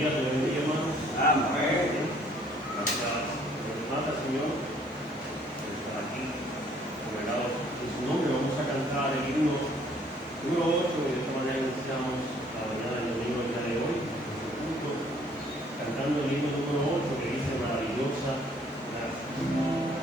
días, Señor, bendiga, hermanos. Amén. Gracias, hermana, Señor, por estar aquí, congregados en su nombre. Vamos a cantar el himno número 8 y de esta manera iniciamos la mañana del domingo del día de hoy, cantando el himno número 8 que dice maravillosa gracia.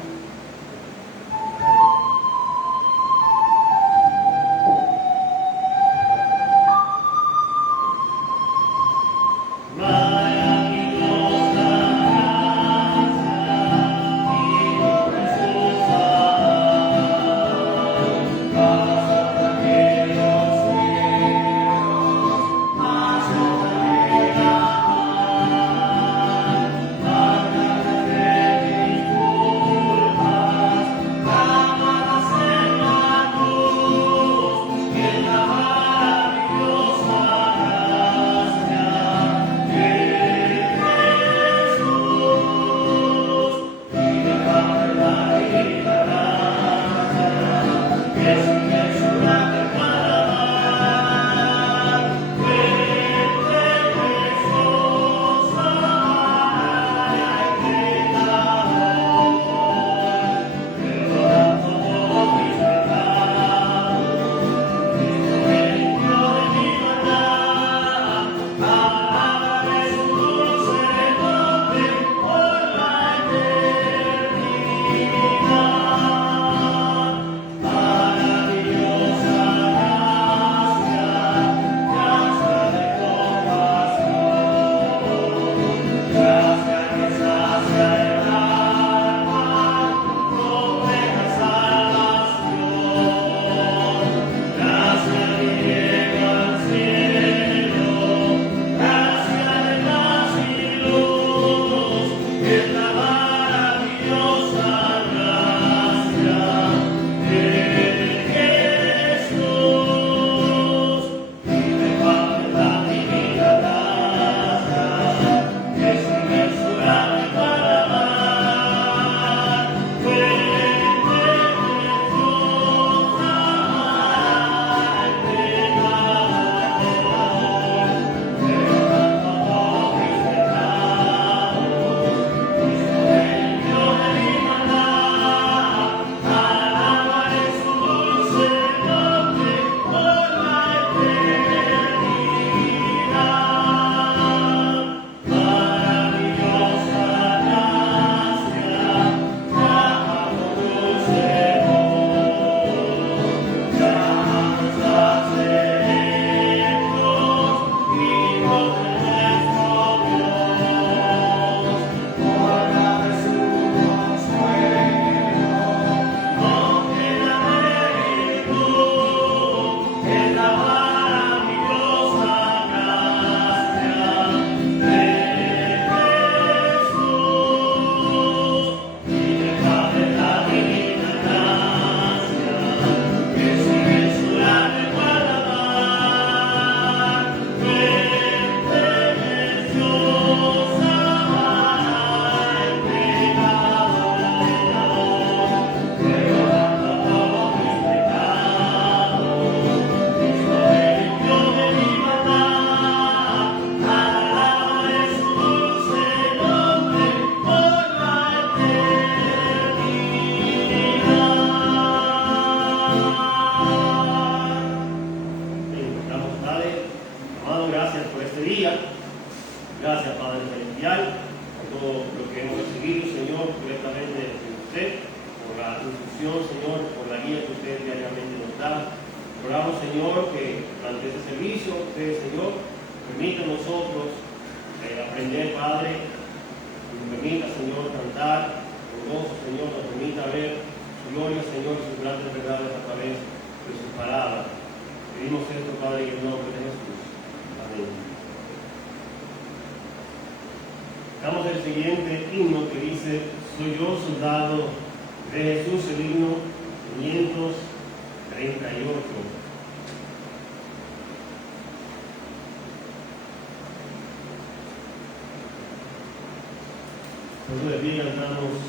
Entonces de pie cantamos,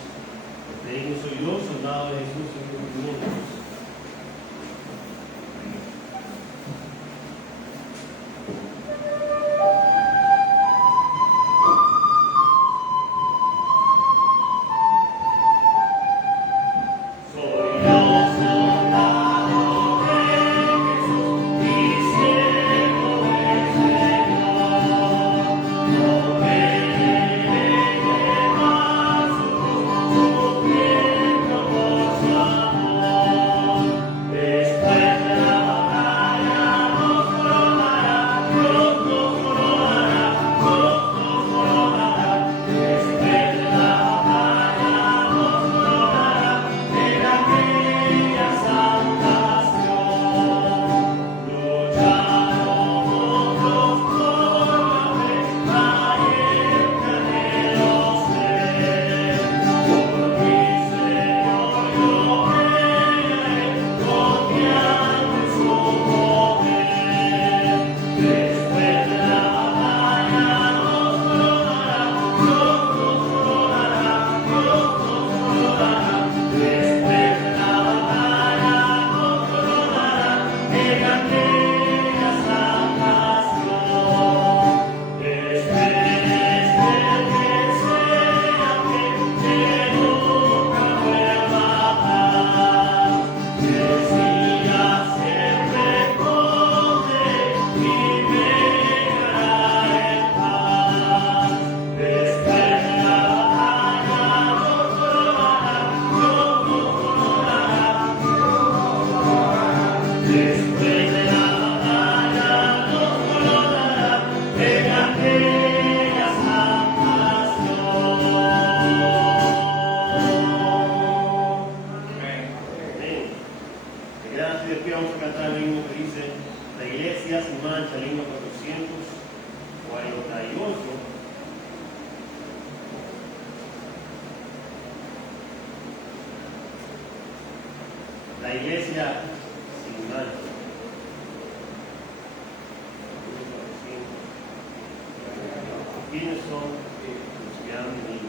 soy yo, soldado de Jesús, Ya así de pie vamos a cantar el himno que dice La Iglesia sin mancha, el himno 448. La Iglesia sin mancha. ¿Quiénes son los que han venido?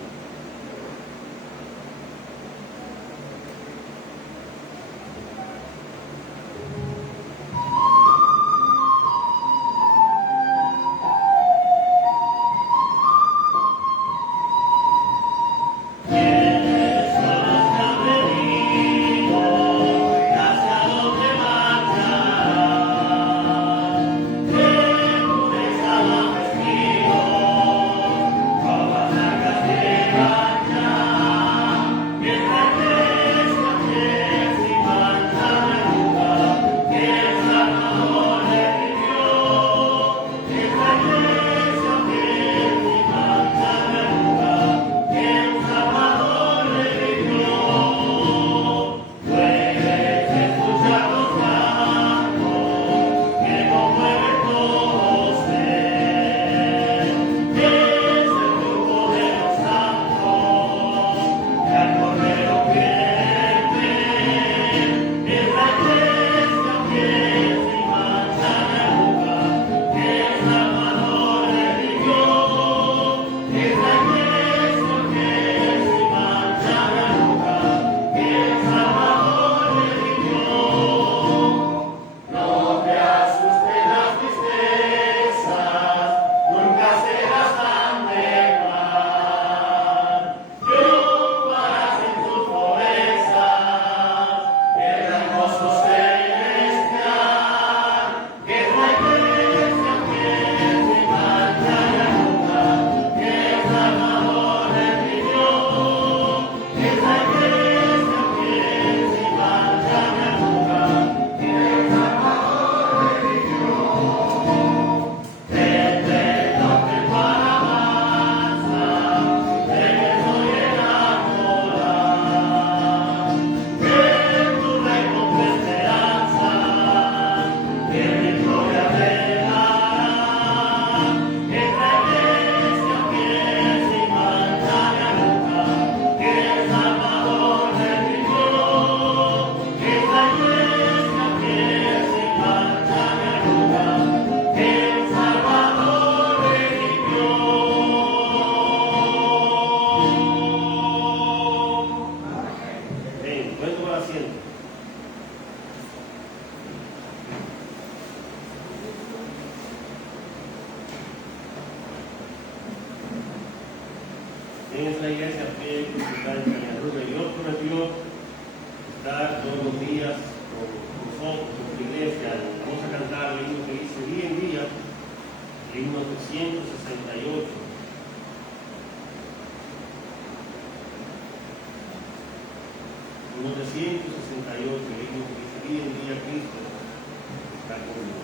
Es la iglesia fiel que está en Cañarruga y Dios prometió estar todos los días con nosotros, con la iglesia. Vamos a cantar el himno que dice día en día, el himno 368. Himno 368, el himno que dice día en día Cristo está conmigo.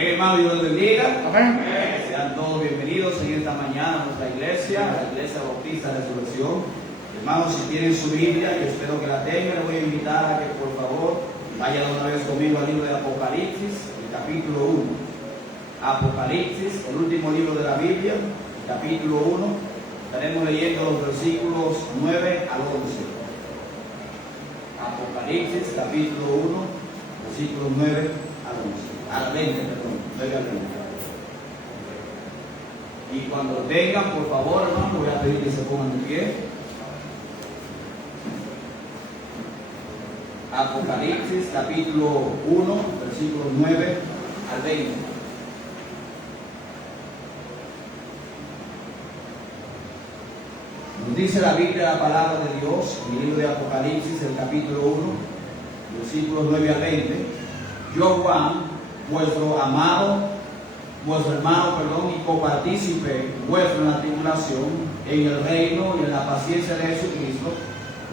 Amén, hermano, Dios les bendiga. Amén. Sean todos bienvenidos en esta mañana a nuestra iglesia, la Iglesia Bautista Resurrección. Hermanos, si tienen su Biblia, yo espero que la tengan, les voy a invitar a que por favor vayan una vez conmigo al libro de Apocalipsis, el capítulo 1. Apocalipsis, el último libro de la Biblia, el capítulo 1. Estaremos leyendo los versículos 9 al 11. Apocalipsis, capítulo 1, versículos 9 al 20, perdón, 9 al 20. Y cuando vengan, por favor, hermano, voy a pedir que se pongan de pie. Apocalipsis, capítulo 1, versículos 9 al 20. Nos dice la Biblia, la palabra de Dios, en el libro de Apocalipsis, el capítulo 1, versículos 9 al 20. Yo, Juan, vuestro hermano, y copartícipe vuestro en la tribulación, en el reino y en la paciencia de Jesucristo,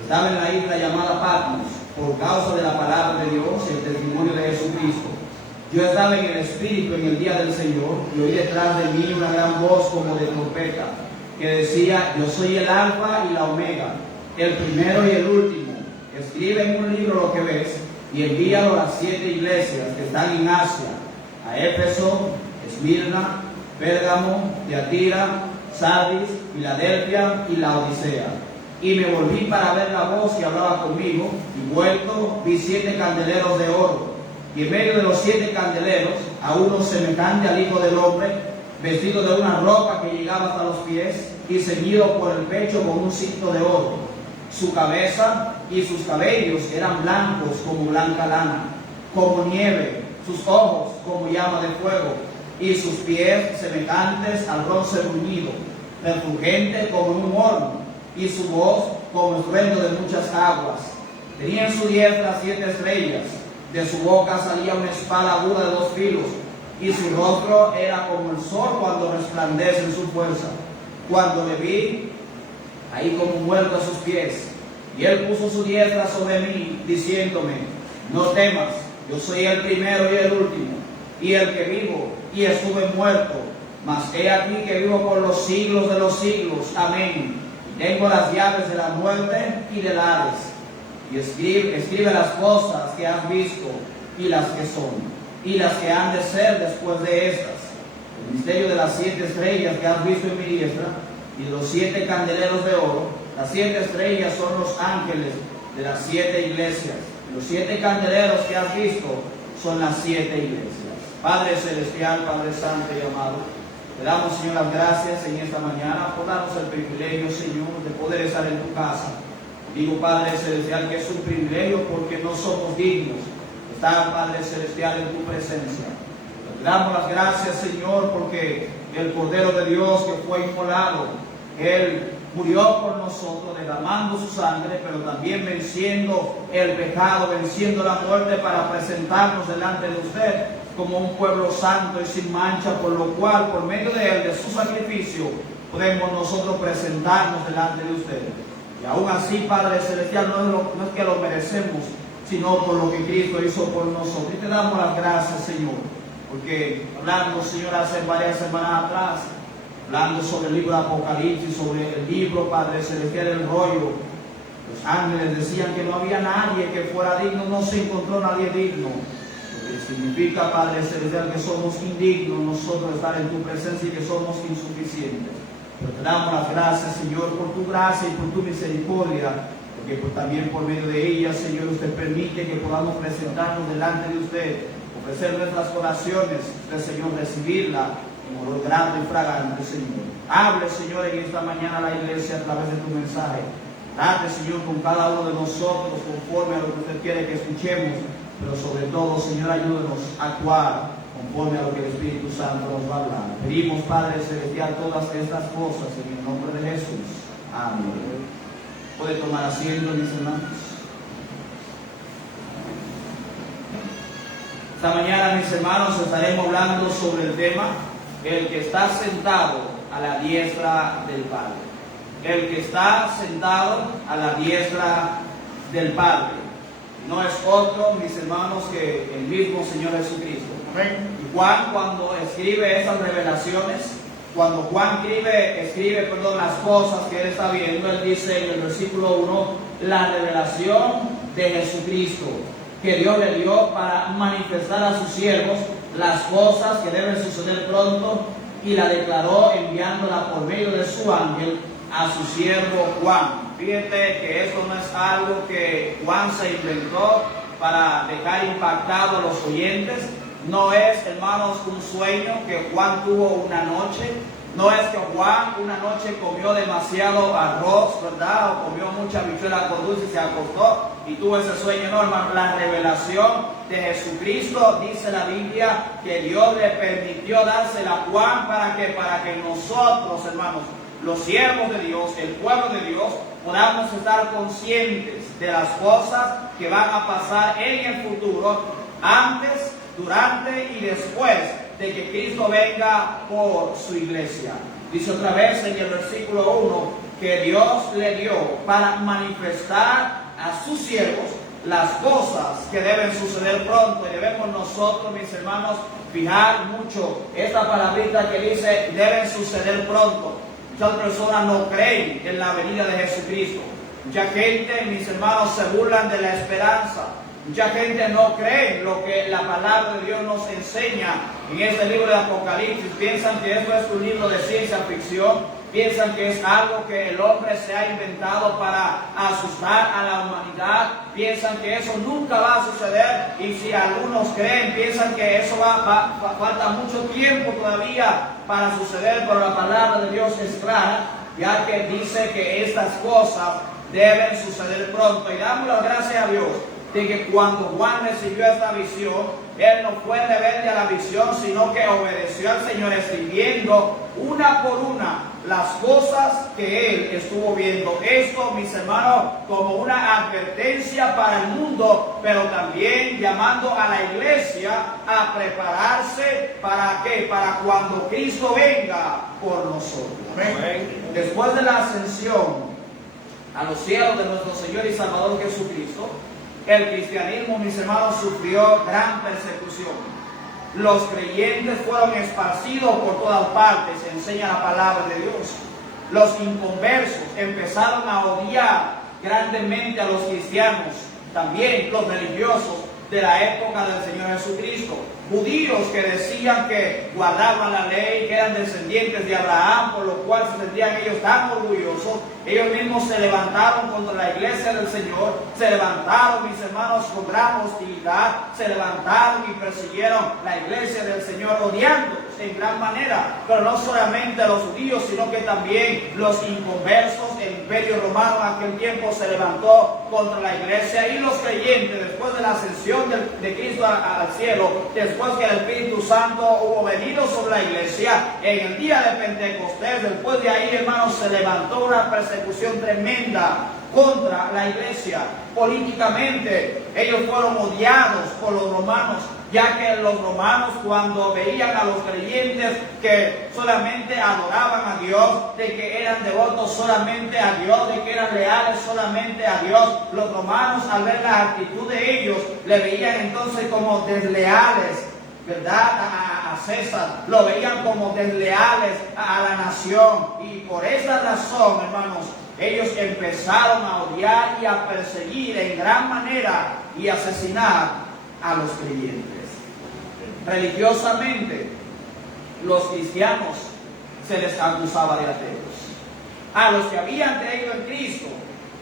estaba en la isla llamada Patmos, por causa de la palabra de Dios y el testimonio de Jesucristo. Yo estaba en el Espíritu en el día del Señor, y oí detrás de mí una gran voz como de trompeta, que decía: yo soy el Alfa y la Omega, el primero y el último. Escribe en un libro lo que ves, y envíalo a las 7 iglesias que están en Asia: a Éfeso, Esmirna, Pérgamo, Tiatira, Sardis, Filadelfia y Laodicea. Y me volví para ver la voz que hablaba conmigo, y vuelto vi 7 candeleros de oro, y en medio de los 7 candeleros a uno semejante al Hijo del Hombre, vestido de una ropa que llegaba hasta los pies, y ceñido por el pecho con un cinto de oro. Su cabeza y sus cabellos eran blancos como blanca lana, como nieve, sus ojos como llama de fuego, y sus pies semejantes al bronce bruñido, refulgente como en un horno, y su voz como estruendo de muchas aguas. Tenía en su diestra 7 estrellas, de su boca salía una espada aguda de 2 filos, y su rostro era como el sol cuando resplandece en su fuerza. Cuando le vi, ahí como muerto a sus pies, y él puso su diestra sobre mí, diciéndome: no temas, yo soy el primero y el último, y el que vivo, y estuve muerto, mas he aquí que vivo por los siglos de los siglos. Amén. Y tengo las llaves de la muerte y del Hades. Y escribe las cosas que has visto, y las que son, y las que han de ser después de estas. El misterio de las 7 estrellas que has visto en mi diestra, y de los 7 candeleros de oro. Las 7 estrellas son los ángeles de las 7 iglesias. Los 7 candeleros que has visto son las 7 iglesias. Padre celestial, Padre santo y amado, te damos, Señor, las gracias en esta mañana por darnos el privilegio, Señor, de poder estar en tu casa. Digo, Padre celestial, que es un privilegio porque no somos dignos de estar, Padre celestial, en tu presencia. Te damos las gracias, Señor, porque el Cordero de Dios que fue inmolado, Él murió por nosotros, derramando su sangre, pero también venciendo el pecado, venciendo la muerte, para presentarnos delante de usted como un pueblo santo y sin mancha, por lo cual, por medio de él, de su sacrificio, podemos nosotros presentarnos delante de usted. Y aún así, Padre celestial, no es que lo merecemos, sino por lo que Cristo hizo por nosotros. Y te damos las gracias, Señor, porque hablando, Señor, hace varias semanas atrás, hablando sobre el libro de Apocalipsis, sobre el libro, Padre celestial, el rollo, los ángeles decían que no había nadie que fuera digno, no se encontró nadie digno. Lo que significa, Padre celestial, que somos indignos nosotros de estar en tu presencia y que somos insuficientes. Pero te damos las gracias, Señor, por tu gracia y por tu misericordia, porque también por medio de ella, Señor, usted permite que podamos presentarnos delante de usted, ofrecer nuestras oraciones, usted, Señor, recibirla en olor grande y fragante, Señor. Hable, Señor, en esta mañana a la iglesia a través de tu mensaje. Trate, Señor, con cada uno de nosotros conforme a lo que usted quiere que escuchemos, pero sobre todo, Señor, ayúdenos a actuar conforme a lo que el Espíritu Santo nos va a hablar. Pedimos, Padre celestial, todas estas cosas en el nombre de Jesús. Amén. Puede tomar asiento, mis hermanos. Esta mañana, mis hermanos, estaremos hablando sobre el tema: el que está sentado a la diestra del Padre. El que está sentado a la diestra del Padre no es otro, mis hermanos, que el mismo Señor Jesucristo. Amén. Y Juan, cuando escribe esas revelaciones, cuando Juan escribe las cosas que él está viendo, él dice en el versículo 1, la revelación de Jesucristo, que Dios le dio para manifestar a sus siervos las cosas que deben suceder pronto, y la declaró enviándola por medio de su ángel a su siervo Juan. Fíjate que esto no es algo que Juan se inventó para dejar impactado a los oyentes. No es, hermanos, un sueño que Juan tuvo una noche. No es que Juan una noche comió demasiado arroz, ¿verdad? O comió mucha habichuela con dulce y se acostó y tuvo ese sueño. No, hermano, la revelación de Jesucristo, dice la Biblia, que Dios le permitió dársela a Juan para que nosotros, hermanos, los siervos de Dios, el pueblo de Dios, podamos estar conscientes de las cosas que van a pasar en el futuro, antes, durante y después de que Cristo venga por su iglesia. Dice otra vez en el versículo 1 que Dios le dio para manifestar a sus siervos las cosas que deben suceder pronto. Y debemos nosotros, mis hermanos, fijar mucho esta palabrita que dice deben suceder pronto. Muchas personas no creen en la venida de Jesucristo. Mucha gente, mis hermanos, se burlan de la esperanza. Mucha gente no cree en lo que la palabra de Dios nos enseña en este libro de Apocalipsis. Piensan que esto es un libro de ciencia ficción. Piensan que es algo que el hombre se ha inventado para asustar a la humanidad. Piensan que eso nunca va a suceder. Y si algunos creen, piensan que eso falta mucho tiempo todavía para suceder. Pero la palabra de Dios es clara, ya que dice que estas cosas deben suceder pronto. Y damos las gracias a Dios de que cuando Juan recibió esta visión, él no fue rebelde a la visión, sino que obedeció al Señor, escribiendo una por una las cosas que él estuvo viendo. Esto, mis hermanos, como una advertencia para el mundo, pero también llamando a la iglesia a prepararse para ¿qué? Para cuando Cristo venga por nosotros. ¿Ven? Después de la ascensión a los cielos de nuestro Señor y Salvador Jesucristo, el cristianismo, mis hermanos, sufrió gran persecución. Los creyentes fueron esparcidos por todas partes, enseña la palabra de Dios. Los inconversos empezaron a odiar grandemente a los cristianos, también los religiosos de la época del Señor Jesucristo. Judíos que decían que guardaban la ley, que eran descendientes de Abraham, por lo cual se sentían ellos tan orgullosos. Ellos mismos se levantaron contra la iglesia del Señor, se levantaron, mis hermanos, con gran hostilidad, se levantaron y persiguieron la iglesia del Señor, odiándolos en gran manera. Pero no solamente los judíos, sino que también los inconversos. El imperio romano en aquel tiempo se levantó contra la iglesia, y los creyentes, después de la ascensión de Cristo al cielo, después que el Espíritu Santo hubo venido sobre la iglesia, en el día de Pentecostés, después de ahí, hermanos, se levantó una persecución tremenda contra la iglesia. Políticamente, ellos fueron odiados por los romanos, ya que los romanos, cuando veían a los creyentes que solamente adoraban a Dios, de que eran devotos solamente a Dios, de que eran leales solamente a Dios, los romanos, al ver la actitud de ellos, le veían entonces como desleales, ¿verdad? A César, lo veían como desleales a la nación, y por esa razón, hermanos, ellos empezaron a odiar y a perseguir en gran manera y asesinar a los creyentes. Religiosamente, los cristianos se les acusaba de ateos. A los que habían creído en Cristo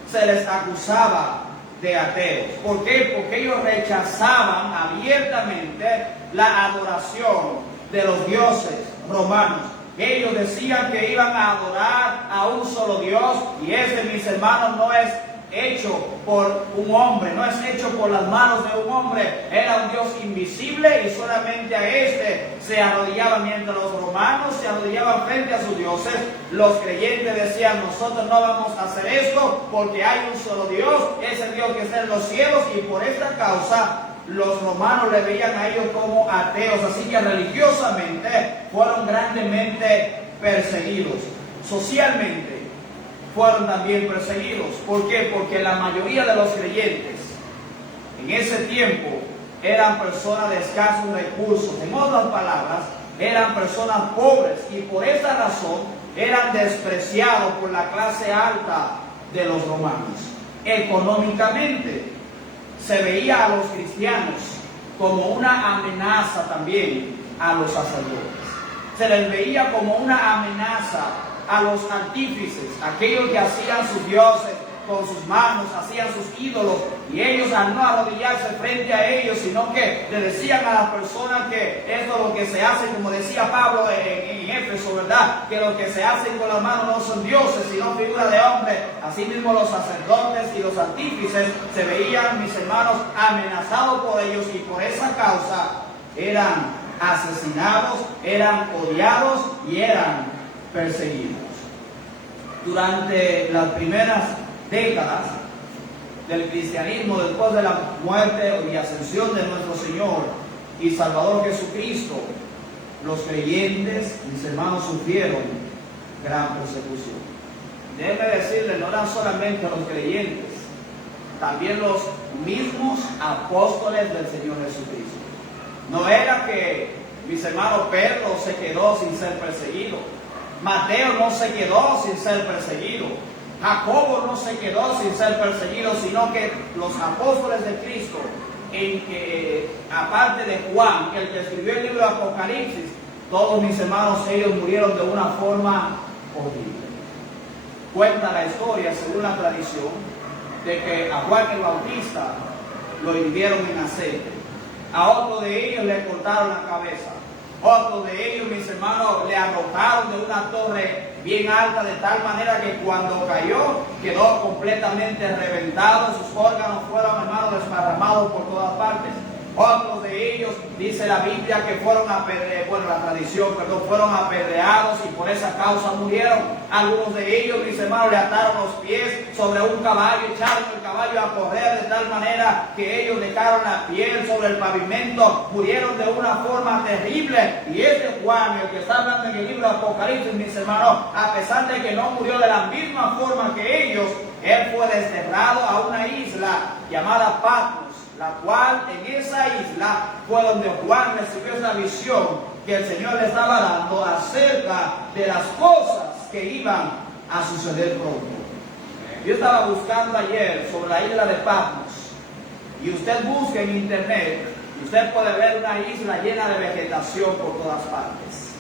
se les acusaba de ateos. ¿Por qué? Porque ellos rechazaban abiertamente la adoración de los dioses romanos. Ellos decían que iban a adorar a un solo Dios, y este, mis hermanos, no es hecho por un hombre, no es hecho por las manos de un hombre. Era un Dios invisible, y solamente a este se arrodillaban. Mientras los romanos se arrodillaban frente a sus dioses, los creyentes decían: nosotros no vamos a hacer esto, porque hay un solo Dios, es el Dios que está en los cielos, y por esta causa los romanos le veían a ellos como ateos. Así que religiosamente fueron grandemente perseguidos. Socialmente fueron también perseguidos. ¿Por qué? Porque la mayoría de los creyentes en ese tiempo eran personas de escasos recursos. En otras palabras, eran personas pobres y por esta razón eran despreciados por la clase alta de los romanos. Económicamente, se veía a los cristianos como una amenaza también a los sacerdotes. Se les veía como una amenaza a los artífices, aquellos que hacían sus dioses con sus manos, hacían sus ídolos, y ellos al no arrodillarse frente a ellos, sino que le decían a las personas que esto es lo que se hace, como decía Pablo en Éfeso, ¿verdad? Que lo que se hacen con las manos no son dioses, sino figuras de hombres. Asimismo los sacerdotes y los artífices se veían, mis hermanos, amenazados por ellos, y por esa causa eran asesinados, eran odiados y eran perseguidos. Durante las primeras décadas del cristianismo, después de la muerte y ascensión de nuestro Señor y Salvador Jesucristo, los creyentes, mis hermanos, sufrieron gran persecución. Déjenme decirles, no eran solamente los creyentes, también los mismos apóstoles del Señor Jesucristo. No era que, mis hermanos, Pedro se quedó sin ser perseguido, Mateo no se quedó sin ser perseguido, Jacobo no se quedó sin ser perseguido, sino que los apóstoles de Cristo, aparte de Juan, el que escribió el libro de Apocalipsis, todos, mis hermanos, ellos murieron de una forma horrible. Cuenta la historia, según la tradición, de que a Juan el Bautista lo hirvieron en aceite, a otro de ellos le cortaron la cabeza, otro de ellos, mis hermanos, le arrojaron de una torre bien alta, de tal manera que cuando cayó quedó completamente reventado, sus órganos fueron, hermanos, desparramados por todas partes. Otros de ellos, dice la Biblia, que fueron fueron apedreados y por esa causa murieron. Algunos de ellos, mis hermanos, le ataron los pies sobre un caballo, echaron el caballo a correr de tal manera que ellos dejaron la piel sobre el pavimento, murieron de una forma terrible. Y este Juan, el que está hablando en el libro de Apocalipsis, mis hermanos, a pesar de que no murió de la misma forma que ellos, él fue desterrado a una isla llamada Patmos, la cual en esa isla fue donde Juan recibió esa visión que el Señor le estaba dando acerca de las cosas que iban a suceder pronto. Yo estaba buscando ayer sobre la isla de Patmos, y usted busca en internet y usted puede ver una isla llena de vegetación por todas partes.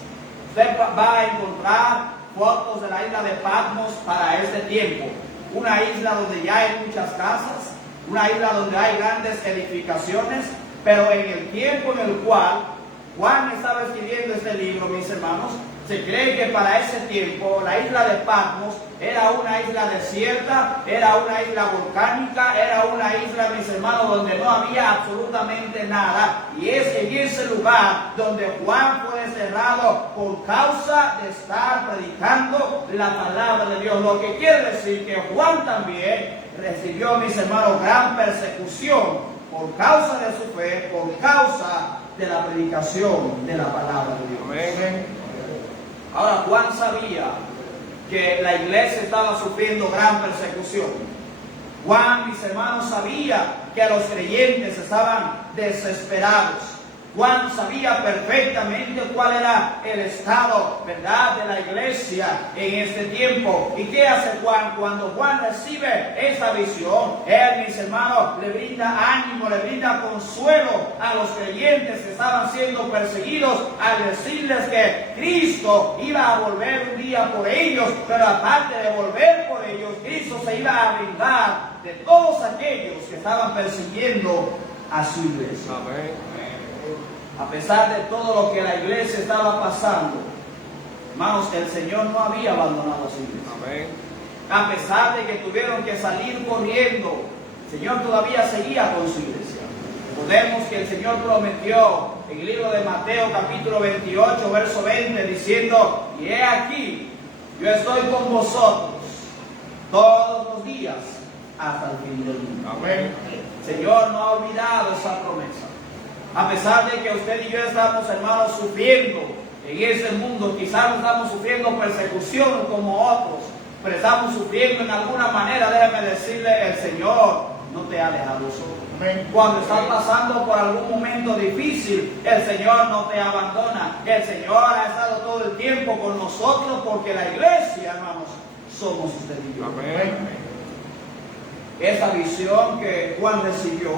Usted va a encontrar fotos de la isla de Patmos para este tiempo, una isla donde ya hay muchas casas, una isla donde hay grandes edificaciones, pero en el tiempo en el cual Juan estaba escribiendo este libro, mis hermanos, se cree que para ese tiempo la isla de Patmos era una isla desierta, era una isla volcánica, era una isla, mis hermanos, donde no había absolutamente nada. Y es en ese lugar donde Juan fue desterrado por causa de estar predicando la palabra de Dios. Lo que quiere decir que Juan también recibió, mis hermanos, gran persecución por causa de su fe, por causa de la predicación de la palabra de Dios. Amén. Ahora, Juan sabía que la iglesia estaba sufriendo gran persecución. Juan, mis hermanos, sabía que los creyentes estaban desesperados. Juan sabía perfectamente cuál era el estado, ¿verdad?, de la iglesia en este tiempo. ¿Y qué hace Juan? Cuando Juan recibe esa visión, él, mis hermanos, le brinda ánimo, le brinda consuelo a los creyentes que estaban siendo perseguidos, al decirles que Cristo iba a volver un día por ellos, pero aparte de volver por ellos, Cristo se iba a vengar de todos aquellos que estaban persiguiendo a su iglesia. Amén. A pesar de todo lo que la iglesia estaba pasando, hermanos, el Señor no había abandonado a su iglesia. Amén. A pesar de que tuvieron que salir corriendo, el Señor todavía seguía con su iglesia. Recordemos que el Señor prometió en el libro de Mateo capítulo 28, verso 20, diciendo: y he aquí, yo estoy con vosotros todos los días hasta el fin del mundo. Amén. El Señor no ha olvidado esa promesa. A pesar de que usted y yo estamos, hermanos, sufriendo en ese mundo, quizás no estamos sufriendo persecución como otros, pero estamos sufriendo en alguna manera. Déjeme decirle, el Señor no te ha dejado solo. Cuando estás pasando por algún momento difícil, el Señor no te abandona. El Señor ha estado todo el tiempo con nosotros, porque la iglesia, hermanos, somos usted y yo. Esa visión que Juan recibió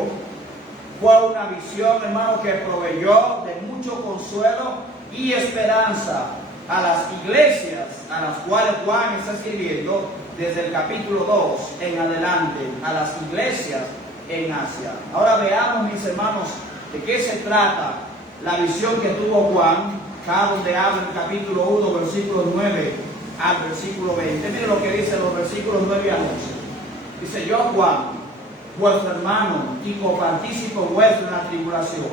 fue una visión, hermano, que proveyó de mucho consuelo y esperanza a las iglesias a las cuales Juan está escribiendo desde el capítulo 2 en adelante, a las iglesias en Asia. Ahora veamos, mis hermanos, de qué se trata la visión que tuvo Juan, acá donde habla en el capítulo 1, versículos 9 al versículo 20. Miren lo que dicen los versículos 9 al 11. Dice: yo, Juan, vuestro hermano y copartícipe vuestro en la tribulación,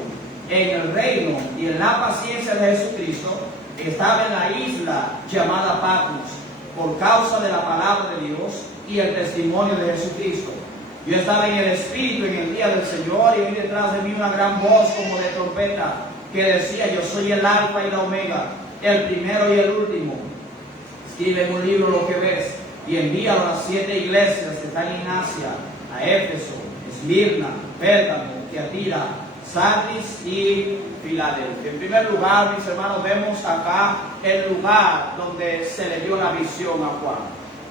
en el reino y en la paciencia de Jesucristo, estaba en la isla llamada Patmos, por causa de la palabra de Dios y el testimonio de Jesucristo. Yo estaba en el Espíritu en el día del Señor, y oí detrás de mí una gran voz como de trompeta, que decía: yo soy el Alfa y la Omega, el primero y el último. Escribe en un libro lo que ves, y envíalo a las 7 iglesias que están en Asia, a Éfeso, Esmirna, Pérgamo, Tiatira, Sardis y Filadelfia. En primer lugar, mis hermanos, vemos acá el lugar donde se le dio la visión a Juan.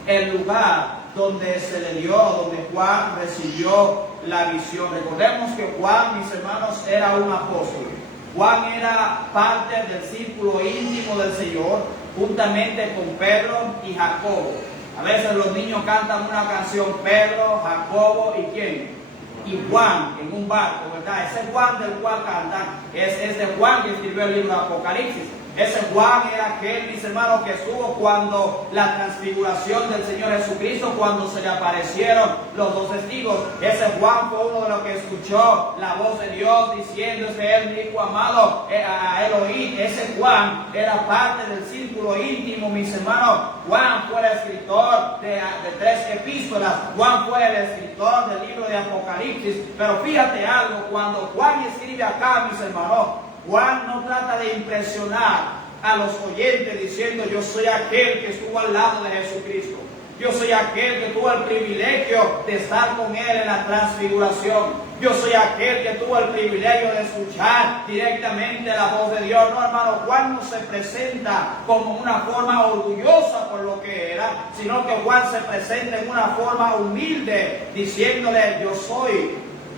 El lugar donde se le dio, donde Juan recibió la visión. Recordemos que Juan, mis hermanos, era un apóstol. Juan era parte del círculo íntimo del Señor, juntamente con Pedro y Jacobo. A veces los niños cantan una canción: Pedro, Jacobo y ¿quién? Y Juan, en un barco, ¿verdad? Ese Juan del cual cantan es de Juan que escribió el libro de Apocalipsis. Ese Juan era aquel, mis hermanos, que estuvo cuando la transfiguración del Señor Jesucristo, cuando se le aparecieron los 2 testigos. Ese Juan fue uno de los que escuchó la voz de Dios diciendo: este es mi hijo amado, a él oí. Ese Juan era parte del círculo íntimo, mis hermanos. Juan fue el escritor de 3 epístolas. Juan fue el escritor del libro de Apocalipsis. Pero fíjate algo, cuando Juan escribe acá, mis hermanos, Juan no trata de impresionar a los oyentes diciendo: yo soy aquel que estuvo al lado de Jesucristo, yo soy aquel que tuvo el privilegio de estar con él en la transfiguración, yo soy aquel que tuvo el privilegio de escuchar directamente la voz de Dios. No, hermano, Juan no se presenta como una forma orgullosa por lo que era, sino que Juan se presenta en una forma humilde, diciéndole: yo soy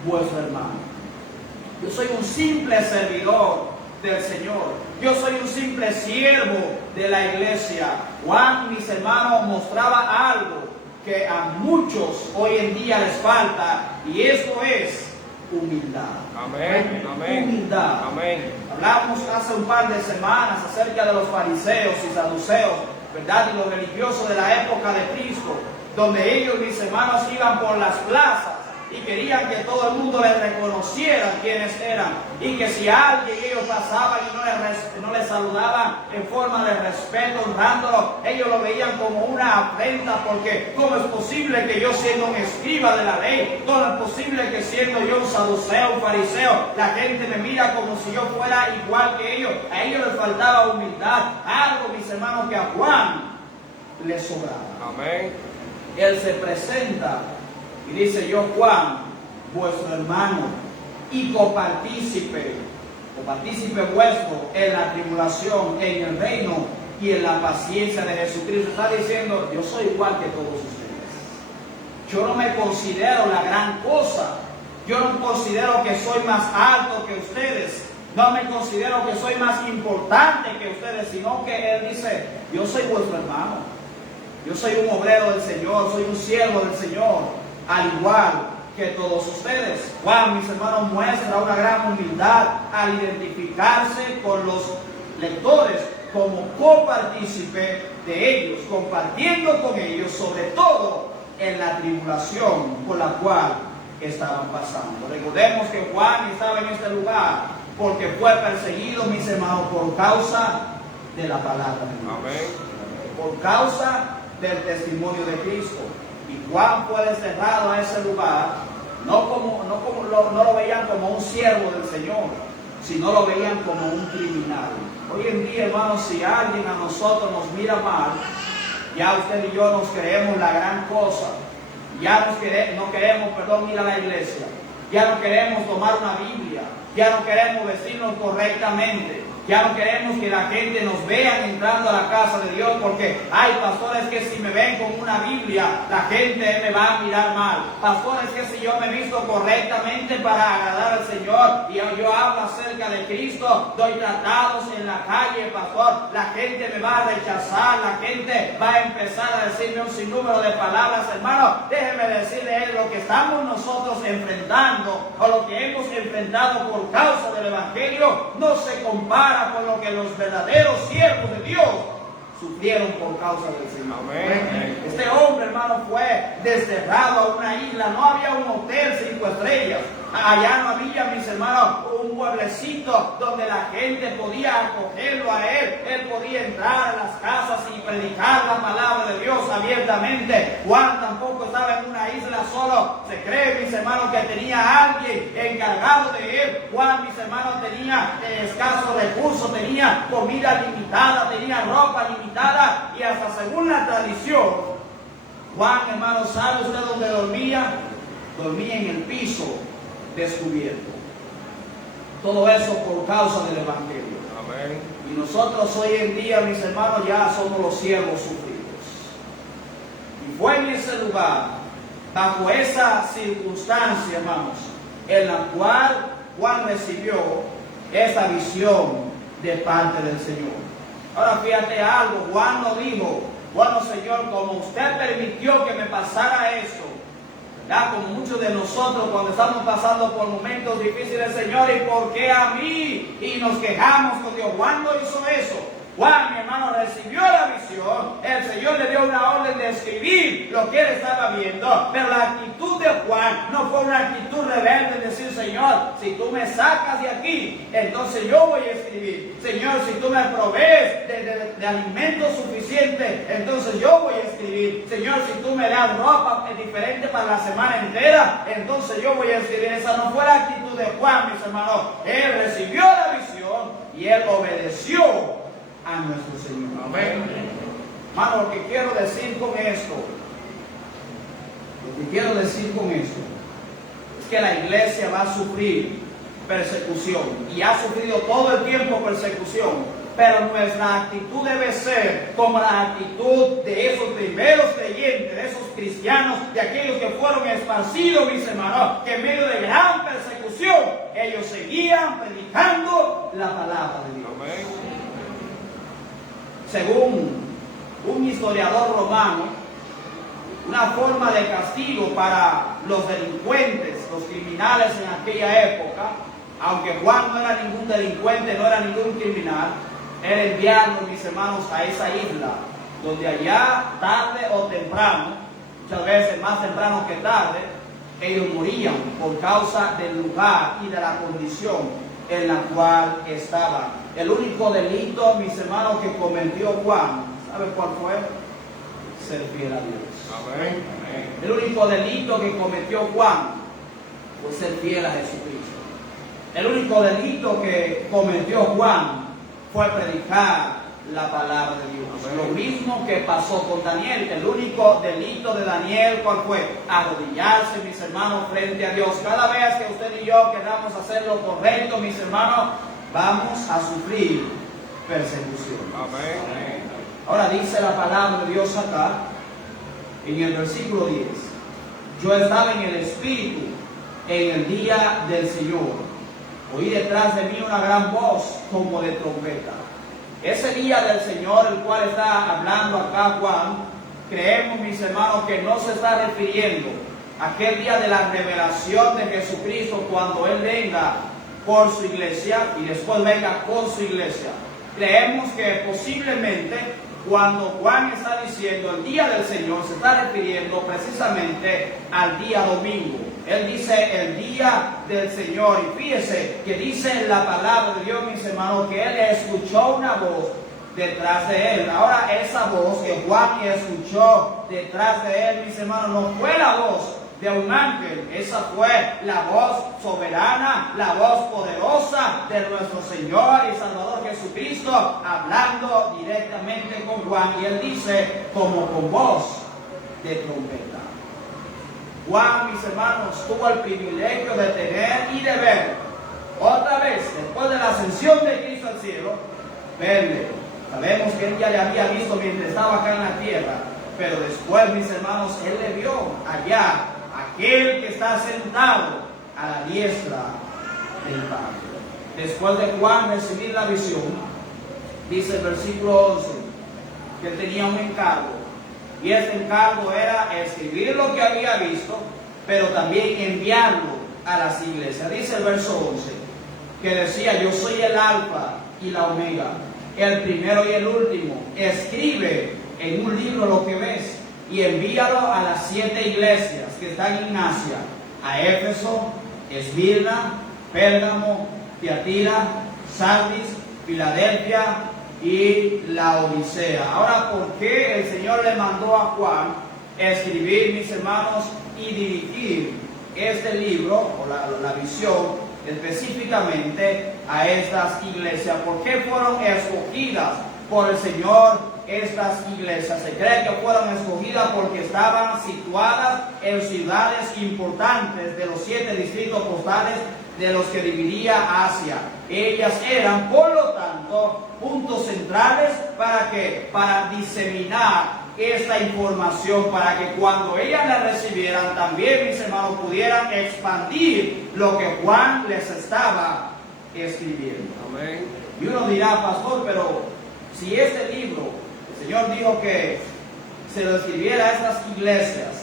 vuestro hermano. Yo soy un simple servidor del Señor. Yo soy un simple siervo de la iglesia. Juan, mis hermanos, mostraba algo que a muchos hoy en día les falta, y esto es humildad. Amén. Amén. Humildad. Amén. Hablamos hace un par de semanas acerca de los fariseos y saduceos, ¿verdad? Y los religiosos de la época de Cristo, donde ellos, mis hermanos, iban por las plazas y querían que todo el mundo les reconociera quiénes eran, y que si alguien ellos pasaban y no les saludaban en forma de respeto, honrándolo, ellos lo veían como una afrenta, porque ¿cómo es posible que yo, siendo un escriba de la ley, cómo es posible que siendo yo un saduceo, un fariseo, la gente me mira como si yo fuera igual que ellos? A ellos les faltaba humildad, algo, mis hermanos, que a Juan le sobraba. Amén. Él se presenta y dice: yo, Juan, vuestro hermano y copartícipe vuestro en la tribulación, en el reino y en la paciencia de Jesucristo. Está diciendo: yo soy igual que todos ustedes. Yo no me considero la gran cosa. Yo no considero que soy más alto que ustedes. No me considero que soy más importante que ustedes, sino que él dice: yo soy vuestro hermano. Yo soy un obrero del Señor, soy un siervo del Señor, al igual que todos ustedes. Juan, mis hermanos, muestra una gran humildad al identificarse con los lectores como copartícipe de ellos, compartiendo con ellos, sobre todo en la tribulación por la cual estaban pasando. Recordemos que Juan estaba en este lugar porque fue perseguido, mis hermanos, por causa de la palabra de Dios. Amén. Por causa del testimonio de Cristo. Y Juan fue desterrado a ese lugar, no lo veían como un siervo del Señor, sino lo veían como un criminal. Hoy en día, hermanos, si alguien a nosotros nos mira mal, ya usted y yo nos creemos la gran cosa. Ya no queremos, ir a la iglesia. Ya no queremos tomar una Biblia. Ya no queremos vestirnos correctamente. Ya no queremos que la gente nos vea entrando a la casa de Dios, porque hay pastores que si me ven con una Biblia, la gente me va a mirar mal. Pastores que si yo me visto correctamente para agradar al Señor y yo hablo acerca de Cristo, doy tratados en la calle, pastor, la gente me va a rechazar, la gente va a empezar a decirme un sinnúmero de palabras. Hermano, déjeme decirle lo que estamos nosotros enfrentando, o lo que hemos enfrentado por causa del Evangelio, no se compara con lo que los verdaderos siervos de Dios sufrieron por causa del Señor. Amén. Este hombre, hermano, fue desterrado a una isla. No había un hotel 5 estrellas. Allá no había, mis hermanos, un pueblecito donde la gente podía acogerlo a él. Él podía entrar a las casas y predicar la palabra de Dios abiertamente. Juan tampoco estaba en una isla solo. Se cree, mis hermanos, que tenía a alguien encargado de él. Juan, mis hermanos, tenía escasos recursos, tenía comida limitada, tenía ropa limitada, y hasta según la tradición, Juan, hermano, ¿sabe usted dónde dormía? Dormía en el piso descubierto. Todo eso por causa del Evangelio. Amén. Y nosotros hoy en día, mis hermanos, ya somos los siervos sufridos. Y fue en ese lugar, bajo esa circunstancia, hermanos, en la cual Juan recibió esa visión de parte del Señor. Ahora fíjate algo, Juan no dijo, bueno, Señor, como usted permitió que me pasara eso, ya como muchos de nosotros cuando estamos pasando por momentos difíciles, Señor, ¿y por qué a mí? Y nos quejamos con Dios. Juan no hizo eso. Juan, mi hermano, recibió la visión. El Señor le dio una orden de escribir lo que él estaba viendo. Pero la actitud de Juan no fue una actitud rebelde de decir, Señor, si tú me sacas de aquí, entonces yo voy a escribir. Señor, si tú me provees de alimento suficiente, entonces yo voy a escribir. Señor, si tú me das ropa diferente para la semana entera, entonces yo voy a escribir. Esa no fue la actitud de Juan, mis hermanos. Él recibió la visión y él obedeció a nuestro Señor. Amén. Hermano, lo que quiero decir con esto es que la iglesia va a sufrir persecución, y ha sufrido todo el tiempo persecución, pero nuestra actitud debe ser como la actitud de esos primeros creyentes, de esos cristianos, de aquellos que fueron esparcidos, mis hermanos, que en medio de gran persecución ellos seguían predicando la palabra de Dios. Amén. Según un historiador romano, una forma de castigo para los delincuentes, los criminales en aquella época, aunque Juan no era ningún delincuente, no era ningún criminal, era enviarlos, mis hermanos, a esa isla, donde allá, tarde o temprano, muchas veces más temprano que tarde, ellos morían por causa del lugar y de la condición en la cual estaban. El único delito, mis hermanos, que cometió Juan, ¿sabe cuál fue? Ser fiel a Dios. Amén. El único delito que cometió Juan fue ser fiel a Jesucristo. El único delito que cometió Juan fue predicar la palabra de Dios. Amén. Lo mismo que pasó con Daniel. El único delito de Daniel, ¿cuál fue? Arrodillarse, mis hermanos, frente a Dios. Cada vez que usted y yo queramos hacer lo correcto, mis hermanos, vamos a sufrir persecución. Amén. Ahora dice la palabra de Dios acá, en el versículo 10. Yo estaba en el Espíritu en el día del Señor. Oí detrás de mí una gran voz como de trompeta. Ese día del Señor, el cual está hablando acá Juan, creemos, mis hermanos, que no se está refiriendo a aquel día de la revelación de Jesucristo, cuando Él venga por su iglesia y después venga con su iglesia. Creemos que posiblemente cuando Juan está diciendo el día del Señor, se está refiriendo precisamente al día domingo. Él dice el día del Señor, y fíjese que dice en la palabra de Dios, mis hermanos, que él escuchó una voz detrás de él. Ahora, esa voz que Juan escuchó detrás de él, mis hermanos, no fue la voz de un ángel. Esa fue la voz soberana, la voz poderosa de nuestro Señor y Salvador Jesucristo, hablando directamente con Juan. Y él dice, como con voz de trompeta. Juan, mis hermanos, tuvo el privilegio de tener y de ver otra vez, después de la ascensión de Cristo al cielo, verle. Sabemos que él ya le había visto mientras estaba acá en la tierra, pero después, mis hermanos, él le vio allá, aquel que está sentado a la diestra del Padre. Después de Juan recibir la visión, dice el versículo 11, que él tenía un encargo, y este encargo era escribir lo que había visto, pero también enviarlo a las iglesias. Dice el verso 11, que decía: yo soy el alfa y la omega, el primero y el último. Escribe en un libro lo que ves y envíalo a las 7 iglesias que están en Asia: a Éfeso, Esmirna, Pérgamo, Tiatira, Sardis, Filadelfia y Laodicea. Ahora, ¿por qué el Señor le mandó a Juan escribir, mis hermanos, y dirigir este libro o la visión específicamente a estas iglesias? ¿Por qué fueron escogidas por el Señor estas iglesias? Se cree que fueron escogidas porque estaban situadas en ciudades importantes de los 7 distritos postales de los que dividía Asia. Ellas eran, por lo tanto, puntos centrales para que, para diseminar esta información, para que cuando ellas la recibieran, también, mis hermanos, pudieran expandir lo que Juan les estaba escribiendo. Amén. Y uno dirá: pastor, pero si este libro, el Señor dijo que se lo escribiera a estas iglesias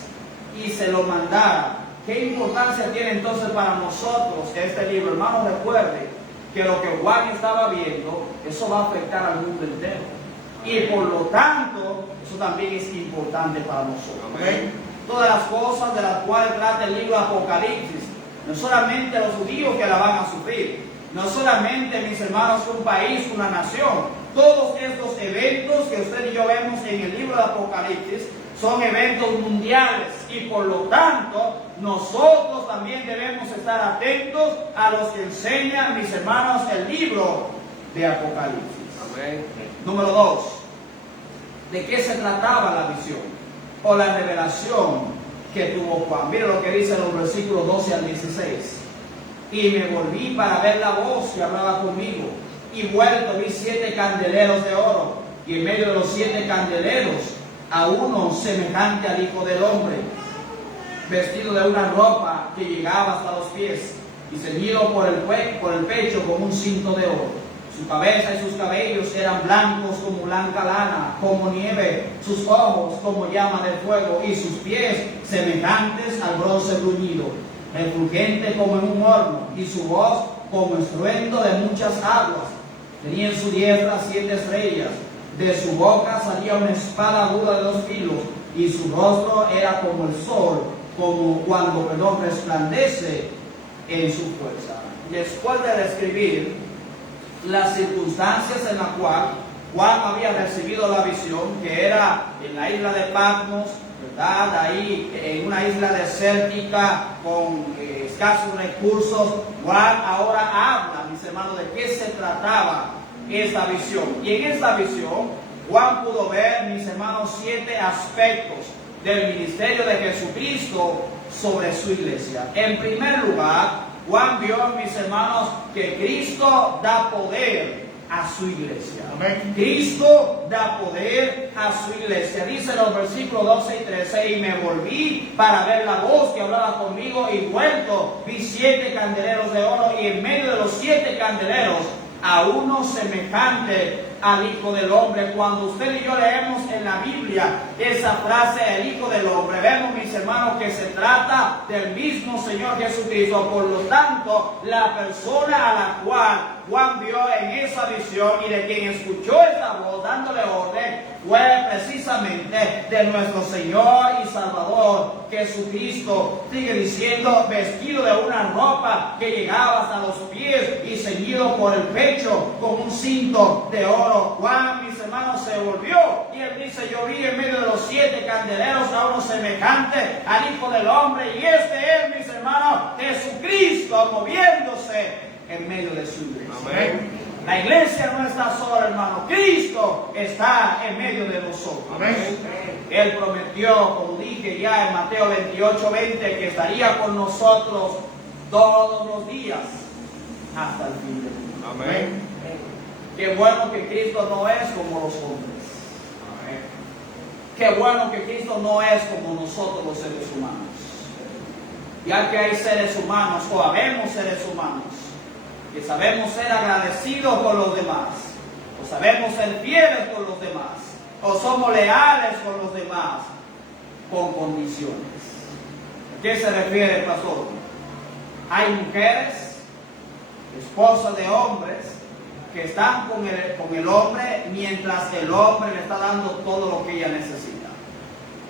y se lo mandara, ¿qué importancia tiene entonces para nosotros este libro? Hermanos, recuerde que lo que Juan estaba viendo, eso va a afectar al mundo entero. Y por lo tanto, eso también es importante para nosotros. Amén. Todas las cosas de las cuales trata el libro de Apocalipsis, no solamente los judíos que la van a sufrir, no solamente, mis hermanos, un país, una nación. Todos estos eventos que usted y yo vemos en el libro de Apocalipsis son eventos mundiales, y por lo tanto nosotros también debemos estar atentos a los que enseñan, mis hermanos, el libro de Apocalipsis. Amén. Número 2, ¿de qué se trataba la visión o la revelación que tuvo Juan? Mire lo que dice en los versículos 12 al 16. Y me volví para ver la voz que hablaba conmigo, y vuelto vi 7 candeleros de oro, y en medio de los 7 candeleros a uno semejante al Hijo del Hombre, vestido de una ropa que llegaba hasta los pies, y ceñido por el pecho con un cinto de oro. Su cabeza y sus cabellos eran blancos como blanca lana, como nieve, sus ojos como llama de fuego, y sus pies semejantes al bronce bruñido, refulgente como en un horno, y su voz como estruendo de muchas aguas. Tenía en su diestra 7 estrellas, de su boca salía una espada aguda de 2 filos, y su rostro era como el sol, como cuando resplandece en su fuerza. Después de describir las circunstancias en las cuales Juan había recibido la visión, que era en la isla de Patmos, ¿verdad? Ahí en una isla desértica con escasos recursos, Juan ahora habla, mis hermanos, de qué se trataba esta visión. Y en esta visión Juan pudo ver, mis hermanos, 7 aspectos del ministerio de Jesucristo sobre su iglesia. En primer lugar, Juan vio, mis hermanos, que Cristo da poder a su iglesia. Amén. Cristo da poder a su iglesia. Dice en los versículos 12 y 13: y me volví para ver la voz que hablaba conmigo, y vuelto vi 7 candeleros de oro, y en medio de los 7 candeleros a uno semejante al Hijo del Hombre. Cuando usted y yo leemos en la Biblia esa frase, el Hijo del Hombre, vemos, mis hermanos, que se trata del mismo Señor Jesucristo. Por lo tanto, la persona a la cual Juan vio en esa visión y de quien escuchó esa voz dándole orden fue precisamente de nuestro Señor y Salvador Jesucristo. Sigue diciendo: vestido de una ropa que llegaba hasta los pies y ceñido por el pecho con un cinto de oro. Juan, mis hermanos, se volvió y él dice: yo vi en medio de los 7 candeleros a uno semejante al Hijo del Hombre, y este es, mis hermanos, Jesucristo moviéndose en medio de su iglesia. Amén. La iglesia no está sola, hermano. Cristo está en medio de nosotros. Amén. Él prometió, como dije ya en Mateo 28:20, que estaría con nosotros todos los días hasta el fin del mundo. Amén. Qué bueno que Cristo no es como los hombres. Qué bueno que Cristo no es como nosotros los seres humanos. Ya que hay seres humanos, o habemos seres humanos, que sabemos ser agradecidos con los demás, o sabemos ser fieles con los demás, o somos leales con los demás, con condiciones. ¿A qué se refiere, pastor? Hay mujeres, esposas de hombres, que están con el hombre mientras el hombre le está dando todo lo que ella necesita.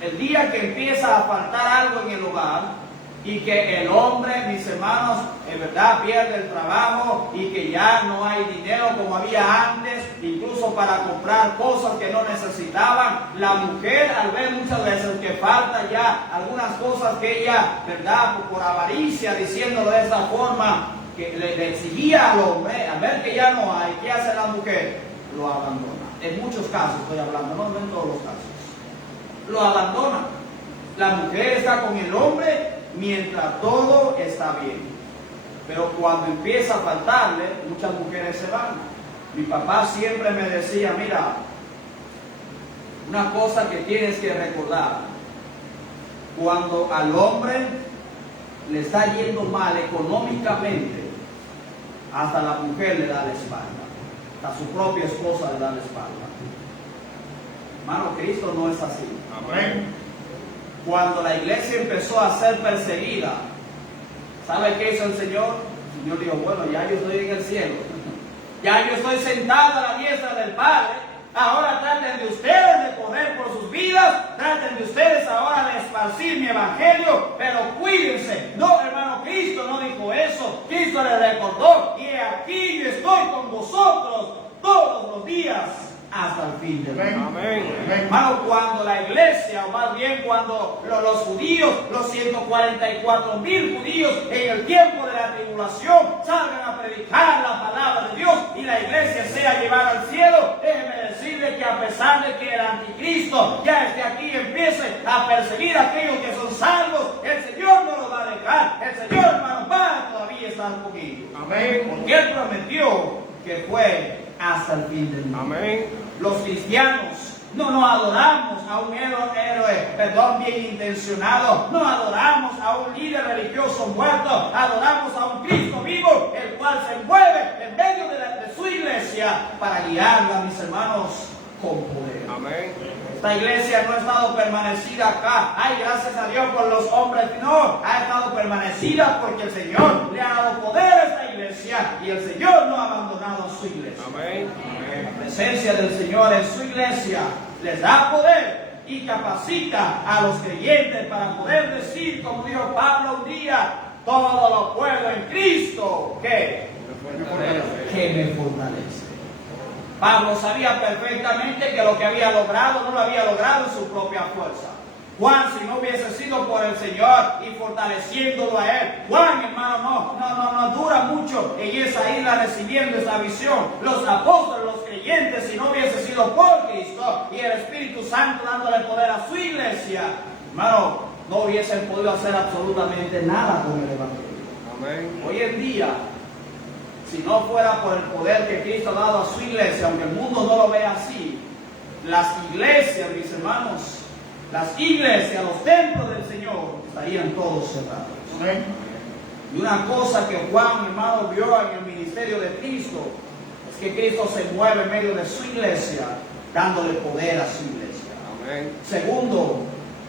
El día que empieza a faltar algo en el hogar, y que el hombre, mis hermanos, en verdad pierde el trabajo y que ya no hay dinero como había antes, incluso para comprar cosas que no necesitaban, la mujer, al ver muchas veces que falta ya algunas cosas que ella, verdad, por avaricia, diciéndolo de esa forma, que le exigía al hombre, al ver que ya no hay, ¿qué hace la mujer? Lo abandona. En muchos casos estoy hablando, no en todos los casos. Lo abandona. La mujer está con el hombre mientras todo está bien. Pero cuando empieza a faltarle, muchas mujeres se van. Mi papá siempre me decía, mira, una cosa que tienes que recordar, cuando al hombre le está yendo mal económicamente, hasta la mujer le da la espalda, hasta su propia esposa le da la espalda. Hermano, Cristo no es así. Amén. Cuando la iglesia empezó a ser perseguida, ¿sabe qué hizo el Señor? El Señor dijo, bueno, ya yo estoy en el cielo, ya yo estoy sentado a la diestra del Padre, ahora traten de ustedes de correr por sus vidas, traten de ustedes ahora de esparcir mi evangelio, pero cuídense. No, hermano, Cristo no dijo eso. Cristo le recordó, y aquí yo estoy con vosotros todos los días hasta el fin del mundo. Amén. Hermano, cuando la iglesia, o más bien cuando los judíos, los 144,000 judíos en el tiempo de la tribulación salgan a predicar la palabra de Dios y la iglesia sea llevada al cielo, déjeme decirle que a pesar de que el anticristo ya esté aquí y empiece a perseguir a aquellos que son salvos, el Señor no los va a dejar. El Señor, hermano, va a todavía estar con ellos. Amén. Porque Él prometió que fue hasta el fin del mundo. Amén. Los cristianos no nos adoramos a un héroe, bien intencionado, no adoramos a un líder religioso muerto, adoramos a un Cristo vivo, el cual se mueve en medio de su iglesia para guiarla, mis hermanos, con poder. Amén. Esta iglesia no ha estado permanecida acá, ay, gracias a Dios por los hombres, no, ha estado permanecida porque el Señor le ha dado poder a esta iglesia y el Señor no ha abandonado su iglesia. Amén. La presencia del Señor en su iglesia les da poder y capacita a los creyentes para poder decir, como dijo Pablo un día, todo lo puedo en Cristo que me fortalece. Pablo sabía perfectamente que lo que había logrado no lo había logrado en su propia fuerza. Juan, si no hubiese sido por el Señor y fortaleciéndolo a él, Juan, hermano, no dura mucho en esa isla recibiendo esa visión. Los apóstoles, los creyentes, si no hubiese sido por Cristo y el Espíritu Santo dándole poder a su iglesia, hermano, no hubiesen podido hacer absolutamente nada con el Evangelio. Amén. Hoy en día, si no fuera por el poder que Cristo ha dado a su iglesia, aunque el mundo no lo vea así, las iglesias, mis hermanos, las iglesias, los templos del Señor estarían todos cerrados. Amén. Y una cosa que Juan, hermano, vio en el ministerio de Cristo es que Cristo se mueve en medio de su iglesia, dándole poder a su iglesia. Amén. Segundo,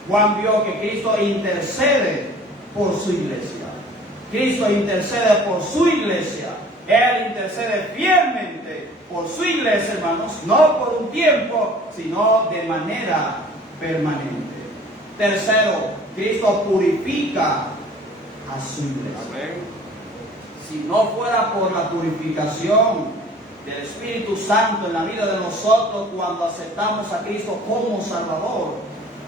Juan vio que Cristo intercede por su iglesia. Cristo intercede por su iglesia. Él intercede fielmente por su iglesia, hermanos, no por un tiempo, sino de manera permanente. Tercero, Cristo purifica a su iglesia. Amén. Si no fuera por la purificación del Espíritu Santo en la vida de nosotros cuando aceptamos a Cristo como Salvador,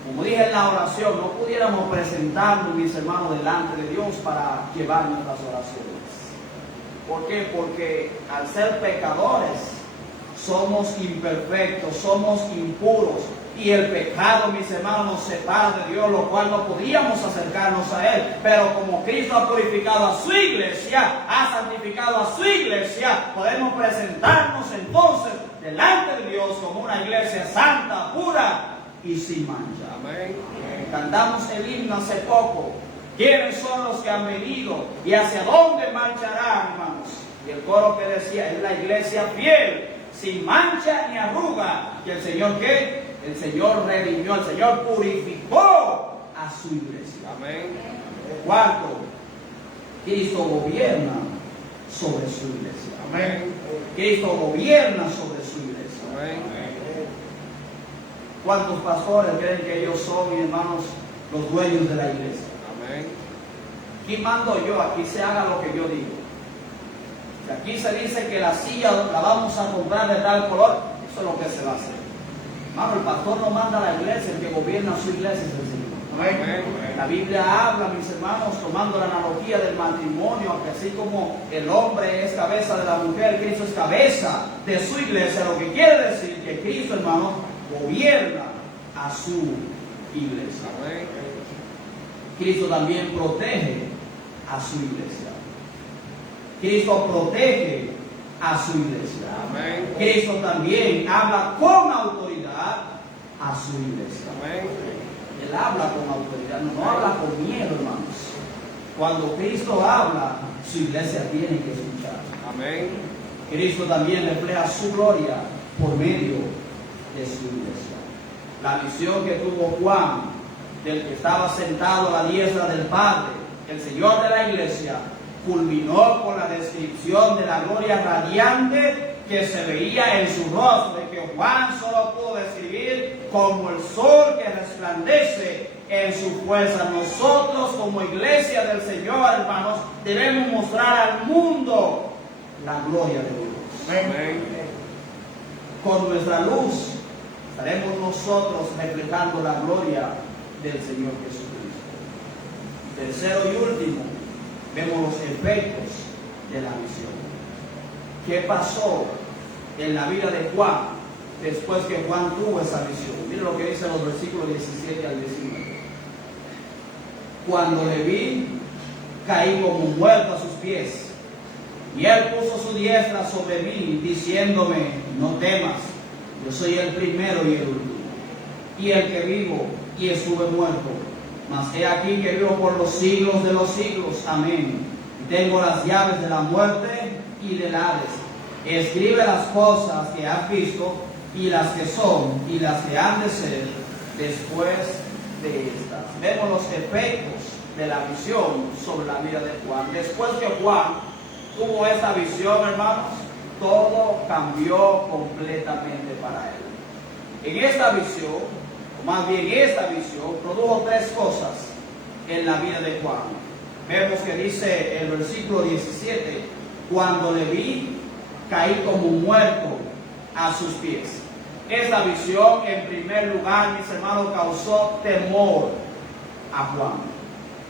como dije en la oración, no pudiéramos presentarnos, mis hermanos, delante de Dios para llevar nuestras oraciones. ¿Por qué? Porque al ser pecadores somos imperfectos, somos impuros. Y el pecado, mis hermanos, nos separa de Dios, lo cual no podíamos acercarnos a Él. Pero como Cristo ha purificado a su iglesia, ha santificado a su iglesia, podemos presentarnos entonces delante de Dios como una iglesia santa, pura y sin mancha. Amén. Cantamos el himno hace poco. ¿Quiénes son los que han venido y hacia dónde marcharán, hermanos? Y el coro que decía, es la iglesia fiel, sin mancha ni arruga. Y el Señor, ¿qué? El Señor redimió, el Señor purificó a su iglesia. Amén. Cuarto, Cristo gobierna sobre su iglesia. Amén. Cristo gobierna sobre su iglesia. Amén. ¿Cuántos pastores creen que ellos son, mis hermanos, los dueños de la iglesia? Amén. Aquí mando yo, aquí se haga lo que yo digo. Si aquí se dice que la silla la vamos a comprar de tal color, eso es lo que se va a hacer. Hermano, el pastor no manda a la iglesia, el que gobierna su iglesia es el Señor. Amén. La Biblia habla, mis hermanos, tomando la analogía del matrimonio, que así como el hombre es cabeza de la mujer, Cristo es cabeza de su iglesia, lo que quiere decir que Cristo, hermano, gobierna a su iglesia. Amén. Cristo también protege a su iglesia. Cristo protege a su iglesia. Amén. Cristo también habla con autoridad a su iglesia. Amén. Él habla con autoridad, no habla con miedo, hermanos. Cuando Cristo habla, su iglesia tiene que escuchar. Amén. Cristo también refleja su gloria por medio de su iglesia. La visión que tuvo Juan, del que estaba sentado a la diestra del Padre, el Señor de la iglesia, culminó con la descripción de la gloria radiante que se veía en su rostro y que Juan solo pudo describir como el sol que resplandece en su fuerza. Nosotros como iglesia del Señor, hermanos, debemos mostrar al mundo la gloria de Dios. Amén. Con nuestra luz estaremos nosotros reflejando la gloria del Señor Jesucristo. Tercero y último, vemos los efectos de la visión. ¿Qué pasó en la vida de Juan después que Juan tuvo esa visión? Miren lo que dice los versículos 17 al 19. Cuando le vi, caí como muerto a sus pies, y él puso su diestra sobre mí, diciéndome: no temas, yo soy el primero y el último, y el que vivo y estuve muerto, mas he aquí que vivo por los siglos de los siglos. Amén. Y tengo las llaves de la muerte y del Hades. Escribe las cosas que has visto, y las que son, y las que han de ser después de estas. Vemos los efectos de la visión sobre la vida de Juan. Después que Juan tuvo esta visión, hermanos, todo cambió completamente para él. En esta visión, o más bien esta visión, produjo tres cosas en la vida de Juan. Vemos que dice el versículo 17: cuando le vi, caí como muerto a sus pies. Esta visión, en primer lugar, mis hermanos, causó temor a Juan.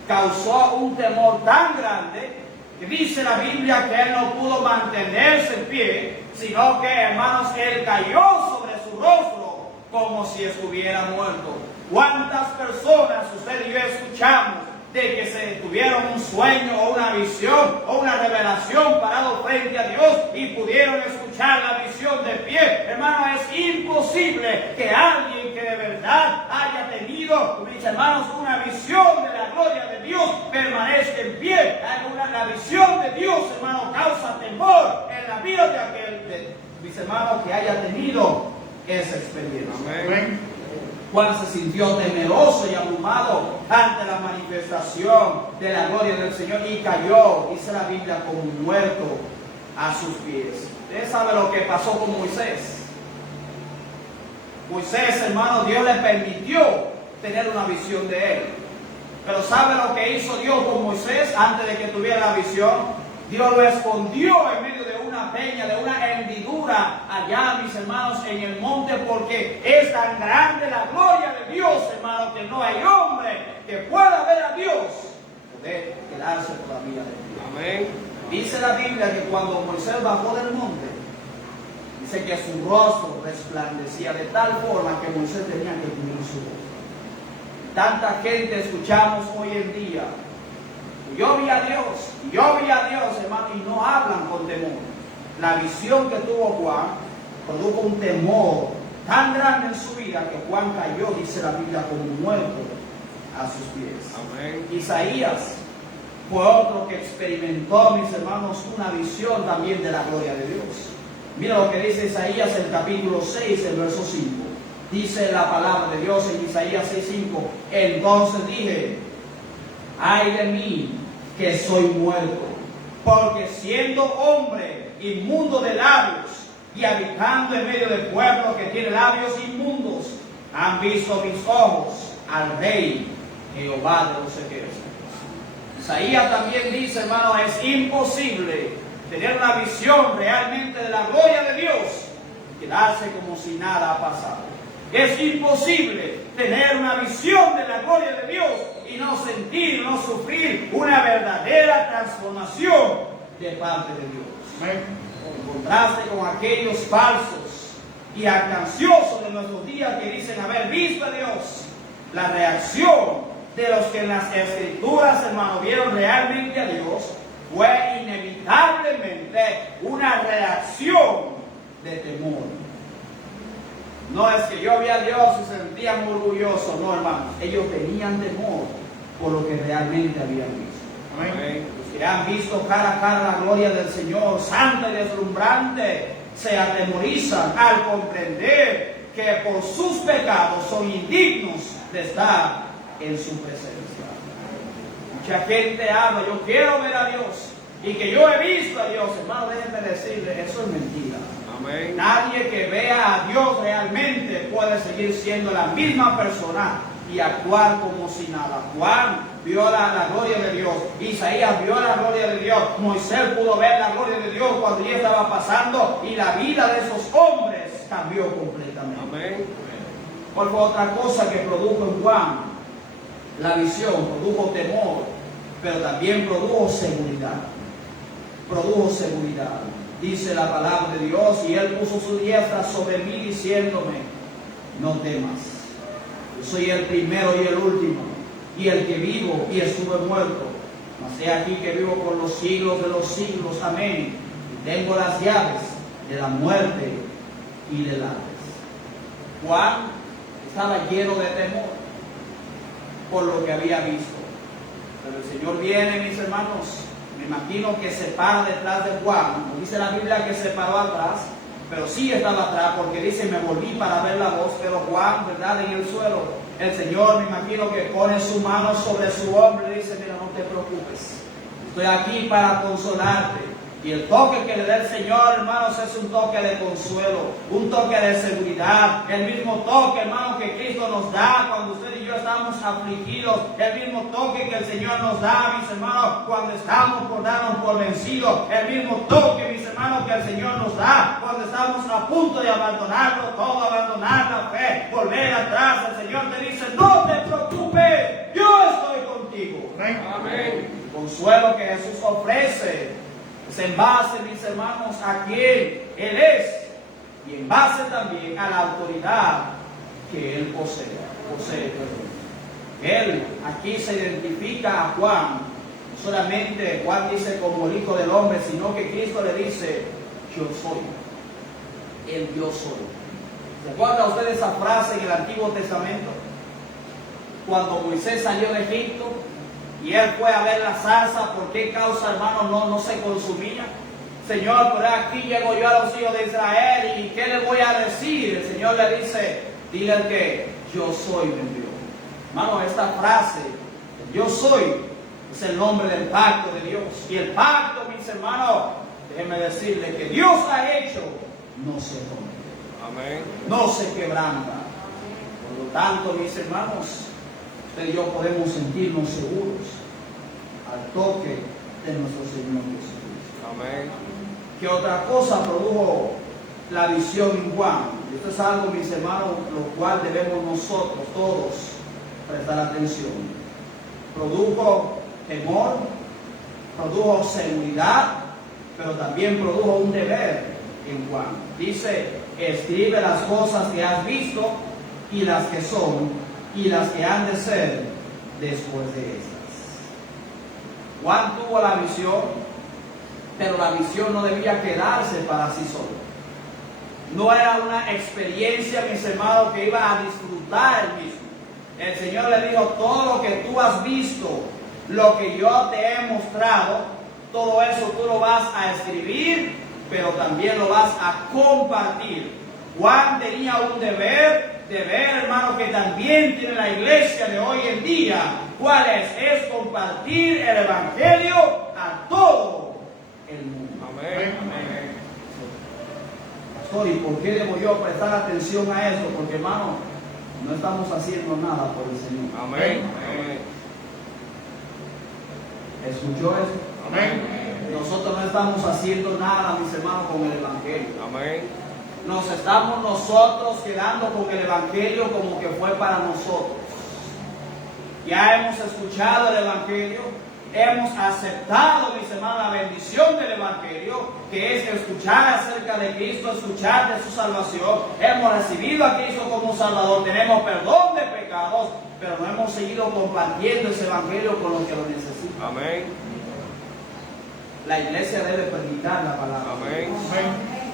Causó un temor tan grande que dice la Biblia que él no pudo mantenerse en pie, sino que, hermanos, él cayó sobre su rostro como si estuviera muerto. ¿Cuántas personas usted y yo escuchamos de que se tuvieron un sueño o una visión o una revelación parado frente a Dios y pudieron escuchar la visión de pie? Hermano, es imposible que alguien que de verdad haya tenido, mis hermanos, una visión de la gloria de Dios permanezca en pie. La visión de Dios, hermano, causa temor en la vida de aquel, mis hermanos, que haya tenido esa experiencia. Amén. Juan se sintió temeroso y abrumado ante la manifestación de la gloria del Señor y cayó, dice la Biblia, como muerto a sus pies. Usted sabe lo que pasó con Moisés. Moisés, hermano, Dios le permitió tener una visión de él. Pero ¿sabe lo que hizo Dios con Moisés antes de que tuviera la visión? Dios lo escondió en medio de una peña, de una hendidura allá, mis hermanos, en el monte, porque es tan grande la gloria de Dios, hermano, que no hay hombre que pueda ver a Dios poder quedarse todavía de Dios. Amén. Dice la Biblia que cuando Moisés bajó del monte, dice que su rostro resplandecía de tal forma que Moisés tenía que cubrir su rostro. Tanta gente escuchamos hoy en día, yo vi a Dios, hermano, y no hablan con temor. La visión que tuvo Juan produjo un temor tan grande en su vida que Juan cayó, dice la Biblia, como muerto a sus pies. Amén. Isaías fue otro que experimentó, mis hermanos, una visión también de la gloria de Dios. Mira lo que dice Isaías en el capítulo 6, el verso 5. Dice la palabra de Dios en Isaías 6:5. Entonces dije, ay de mí que soy muerto, porque siendo hombre inmundo de labios y habitando en medio de pueblo que tiene labios inmundos, han visto mis ojos al Rey Jehová de los ejércitos. Isaías también dice, hermano, es imposible tener una visión realmente de la gloria de Dios y quedarse como si nada ha pasado. Es imposible tener una visión de la gloria de Dios y no sentir, no sufrir una verdadera transformación de parte de Dios. En contraste con aquellos falsos y alcanciosos de nuestros días que dicen haber visto a Dios, la reacción de los que en las Escrituras, hermano, vieron realmente a Dios fue inevitablemente una reacción de temor. No es que yo vi a Dios y se sentían orgullosos, no, hermanos. Ellos tenían temor por lo que realmente habían visto. Amén. Los que han visto cara a cara la gloria del Señor, santa y deslumbrante, se atemorizan al comprender que por sus pecados son indignos de estar en su presencia. Mucha gente habla, yo quiero ver a Dios y que yo he visto a Dios. Hermano, déjenme decirle, eso es mentira. Amén. Nadie que vea a Dios realmente puede seguir siendo la misma persona y actuar como si nada. Juan vio la gloria de Dios, Isaías vio la gloria de Dios, Moisés pudo ver la gloria de Dios cuando ya estaba pasando y la vida de esos hombres cambió completamente. Amén. ¿Cuál fue otra cosa que produjo en Juan? La visión produjo temor, pero también produjo seguridad. Produjo seguridad. Dice la palabra de Dios, y él puso su diestra sobre mí diciéndome, no temas, yo soy el primero y el último, y el que vivo y estuve muerto, mas he aquí que vivo por los siglos de los siglos, amén, y tengo las llaves de la muerte y del Hades. Juan estaba lleno de temor por lo que había visto, pero el Señor viene, mis hermanos. Me imagino que se para detrás de Juan. No dice la Biblia que se paró atrás, pero sí estaba atrás, porque dice, me volví para ver la voz, pero Juan, ¿verdad? En el suelo, el Señor, me imagino que pone su mano sobre su hombro y dice, mira, no te preocupes, estoy aquí para consolarte. Y el toque que le da el Señor, hermanos, es un toque de consuelo, un toque de seguridad, el mismo toque, hermanos, que Cristo nos da cuando usted y yo estamos afligidos, el mismo toque que el Señor nos da, mis hermanos, cuando estamos por darnos por vencidos, el mismo toque, mis hermanos, que el Señor nos da cuando estamos a punto de abandonarlo todo, abandonar la fe, volver atrás. El Señor te dice, no te preocupes, yo estoy contigo. Amén. El consuelo que Jesús ofrece es en base, mis hermanos, a quien Él es y en base también a la autoridad que Él posee. Él aquí se identifica a Juan, no solamente Juan dice como el Hijo del Hombre, sino que Cristo le dice, yo soy, el yo soy. ¿Se acuerda usted de esa frase en el Antiguo Testamento? Cuando Moisés salió de Egipto y él fue a ver la zarza, ¿por qué causa, hermano, no se consumía? Señor, pero aquí llego yo a los hijos de Israel, ¿y qué le voy a decir? El Señor le dice, dile que yo soy, me envió. Hermano, esta frase, yo soy, es el nombre del pacto de Dios. Y el pacto, mis hermanos, déjenme decirle que Dios ha hecho, no se rompe. Amén. No se quebranta. Por lo tanto, mis hermanos, usted y yo podemos sentirnos seguros al toque de nuestro Señor Jesucristo. Amén. ¿Qué otra cosa produjo la visión en Juan? Esto es algo, mis hermanos, lo cual debemos nosotros todos prestar atención. Produjo temor, produjo seguridad, pero también produjo un deber en Juan. Dice, escribe las cosas que has visto y las que son y las que han de ser después de estas. Juan tuvo la visión, pero la visión no debía quedarse para sí solo. No era una experiencia, mis hermanos, que iba a disfrutar él mismo. El Señor le dijo, todo lo que tú has visto, lo que yo te he mostrado, todo eso tú lo vas a escribir, pero también lo vas a compartir. Juan tenía un deber, hermano, que también tiene la iglesia de hoy en día. ¿Cuál es? Es compartir el evangelio a todo el mundo. Amén. Amén. Pastor, ¿y por qué debo yo prestar atención a eso? Porque, hermano, no estamos haciendo nada por el Señor. Amén. Amén. ¿Escuchó eso? Amén. Nosotros no estamos haciendo nada, mis hermanos, con el evangelio. Amén. Nos estamos nosotros quedando con el evangelio como que fue para nosotros. Ya hemos escuchado el evangelio, hemos aceptado, mis hermanos, la bendición del evangelio, que es escuchar acerca de Cristo, escuchar de su salvación. Hemos recibido a Cristo como Salvador, tenemos perdón de pecados, pero no hemos seguido compartiendo ese evangelio con los que lo necesitan. Amén. La iglesia debe predicar la palabra. Amén.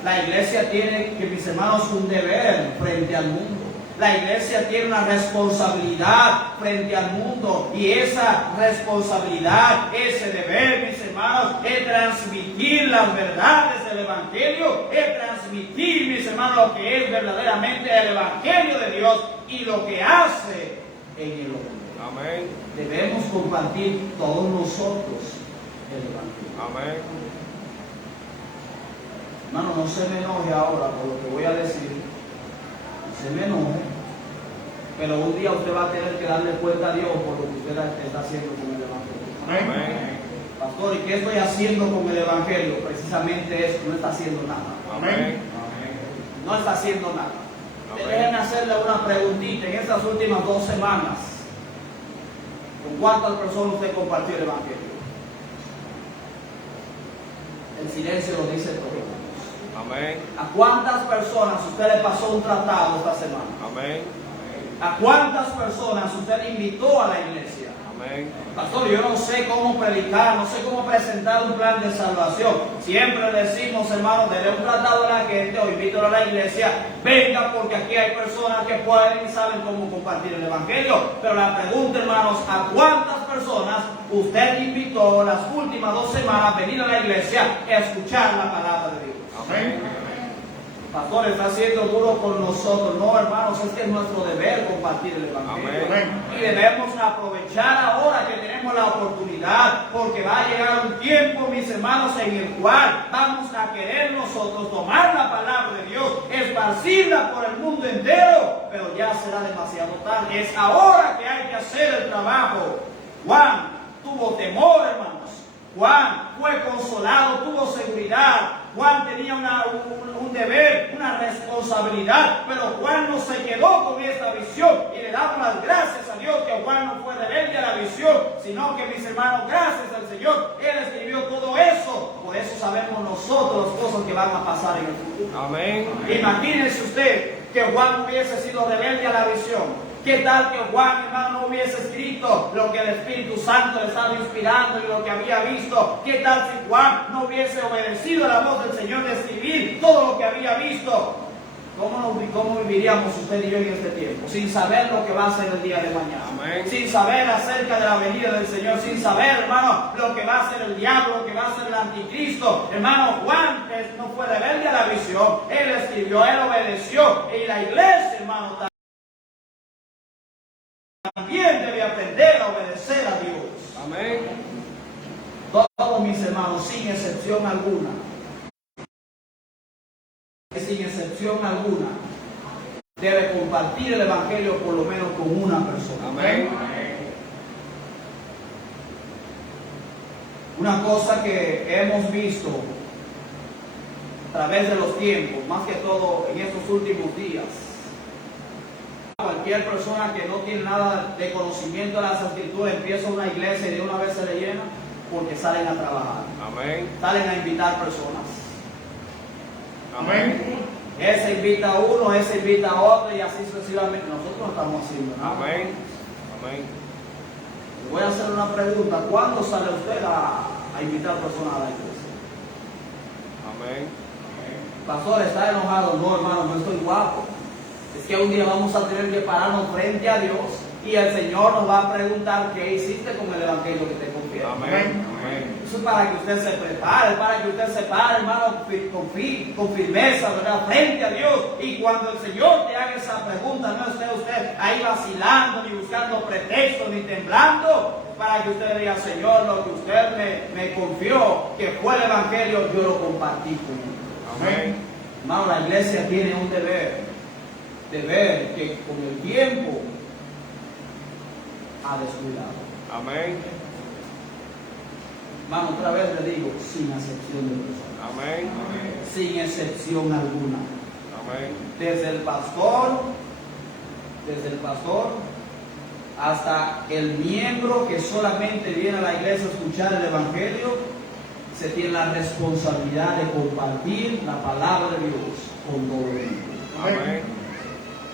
La iglesia tiene, que mis hermanos, un deber frente al mundo. La iglesia tiene una responsabilidad frente al mundo, y esa responsabilidad, ese deber, mis hermanos, es transmitir las verdades del evangelio, es transmitir, mis hermanos, lo que es verdaderamente el evangelio de Dios y lo que hace en el hombre. Amén. Debemos compartir todos nosotros el evangelio. Amén. Hermano, no se me enoje ahora por lo que voy a decir. No se me enoje. Pero un día usted va a tener que darle cuenta a Dios por lo que usted está haciendo con el evangelio. Amén. Pastor, ¿y qué estoy haciendo con el evangelio? Precisamente eso, no está haciendo nada. Amén. No está haciendo nada. Amén. Déjenme hacerle una preguntita. En estas últimas 2 semanas, ¿con cuántas personas usted compartió el evangelio? El silencio lo dice todo. Amén. ¿A cuántas personas usted le pasó un tratado esta semana? Amén. ¿A cuántas personas usted invitó a la iglesia? Amén. Pastor, yo no sé cómo predicar, no sé cómo presentar un plan de salvación. Siempre decimos, hermanos, denle un tratado a la gente o invítalo a la iglesia. Venga, porque aquí hay personas que pueden y saben cómo compartir el evangelio. Pero la pregunta, hermanos, ¿a cuántas personas usted invitó las últimas 2 semanas a venir a la iglesia a escuchar la palabra de Dios? Amén. Pastor, está siendo duro con nosotros. No, hermanos, es que es nuestro deber compartir el evangelio. Amén. Y debemos aprovechar ahora que tenemos la oportunidad, porque va a llegar un tiempo, mis hermanos, en el cual vamos a querer nosotros tomar la palabra de Dios, esparcirla por el mundo entero, pero ya será demasiado tarde. Es ahora que hay que hacer el trabajo. Juan tuvo temor, hermanos. Juan fue consolado, tuvo seguridad. Juan tenía un deber, una responsabilidad, pero Juan no se quedó con esta visión, y le damos las gracias a Dios que Juan no fue rebelde a la visión, sino que, mis hermanos, gracias al Señor, Él escribió todo eso. Por eso sabemos nosotros las cosas que van a pasar en el futuro. Amén. Imagínense usted que Juan hubiese sido rebelde a la visión. ¿Qué tal que Juan, hermano, no hubiese escrito lo que el Espíritu Santo le estaba inspirando y lo que había visto? ¿Qué tal si Juan no hubiese obedecido a la voz del Señor de escribir todo lo que había visto? ¿Cómo viviríamos usted y yo en este tiempo? Sin saber lo que va a ser el día de mañana. Amén. Sin saber acerca de la venida del Señor. Sin saber, hermano, lo que va a ser el diablo, lo que va a ser el anticristo. Hermano, Juan no fue rebelde a la visión. Él escribió, él obedeció. Y la iglesia, hermano, también debe aprender a obedecer a Dios. Amén. Todos mis hermanos, sin excepción alguna, debe compartir el evangelio por lo menos con una persona. Amén. Una cosa que hemos visto a través de los tiempos, más que todo en estos últimos días, cualquier persona que no tiene nada de conocimiento de las escrituras empieza una iglesia y de una vez se le llena. porque salen a trabajar, Amén. salen a invitar personas. Amén. Ese invita a uno, ese invita a otro y así sucesivamente. Nosotros no estamos haciendo nada. Amén. Amén. Le voy a hacer una pregunta. ¿Cuándo sale usted a invitar personas a la iglesia? Amén. Pastor, ¿está enojado? No, hermano, no estoy guapo. Es que un día vamos a tener que pararnos frente a Dios y el Señor nos va a preguntar qué hiciste con el evangelio que te confié. Amén. Amén. Eso es para que usted se prepare, para que usted se pare, hermano, con firmeza, ¿verdad? Frente a Dios. Y cuando el Señor te haga esa pregunta, no esté usted ahí vacilando, ni buscando pretextos, ni temblando, para que usted diga, Señor, lo que usted me confió, que fue el evangelio, yo lo compartí con él. Amén. Hermano, la iglesia tiene un deber de ver que con el tiempo ha descuidado. Amén. Hermano, otra vez le digo, sin excepción de personas. Amén. Sin excepción alguna. Amén. Desde el pastor hasta el miembro que solamente viene a la iglesia a escuchar el evangelio, se tiene la responsabilidad de compartir la palabra de Dios con todo el mundo. Amén.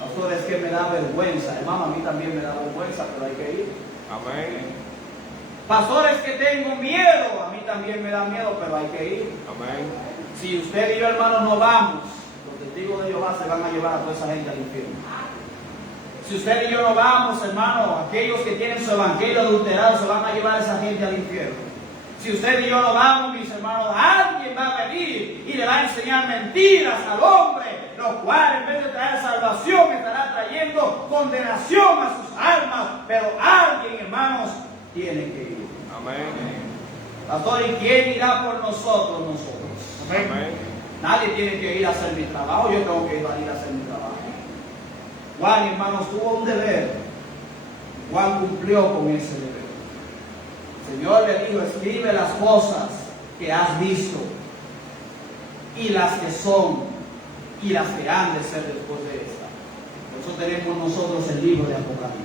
Pastor, es que me da vergüenza. Hermano, a mí también me da vergüenza, pero hay que ir. Amén. Pastor, es que tengo miedo. A mí también me da miedo, pero hay que ir. Amén. Si usted y yo, hermano, no vamos, los testigos de Jehová se van a llevar a toda esa gente al infierno. Si usted y yo no vamos, hermano, aquellos que tienen su evangelio adulterado se van a llevar a esa gente al infierno. Si usted y yo no vamos, mis hermanos, alguien va a venir y le va a enseñar mentiras al hombre, lo cual en vez de traer salvación estará trayendo condenación a sus almas. Pero alguien, hermanos, tiene que ir. Amén. Pastor, ¿y quién irá por nosotros? Amén. Nadie tiene que ir a hacer mi trabajo, yo tengo que ir a hacer mi trabajo. Juan, hermanos, tuvo un deber. Juan cumplió con ese deber. El Señor le dijo, escribe las cosas que has visto y las que son y las que han de ser después de esta. Por eso tenemos nosotros el libro de Apocalipsis.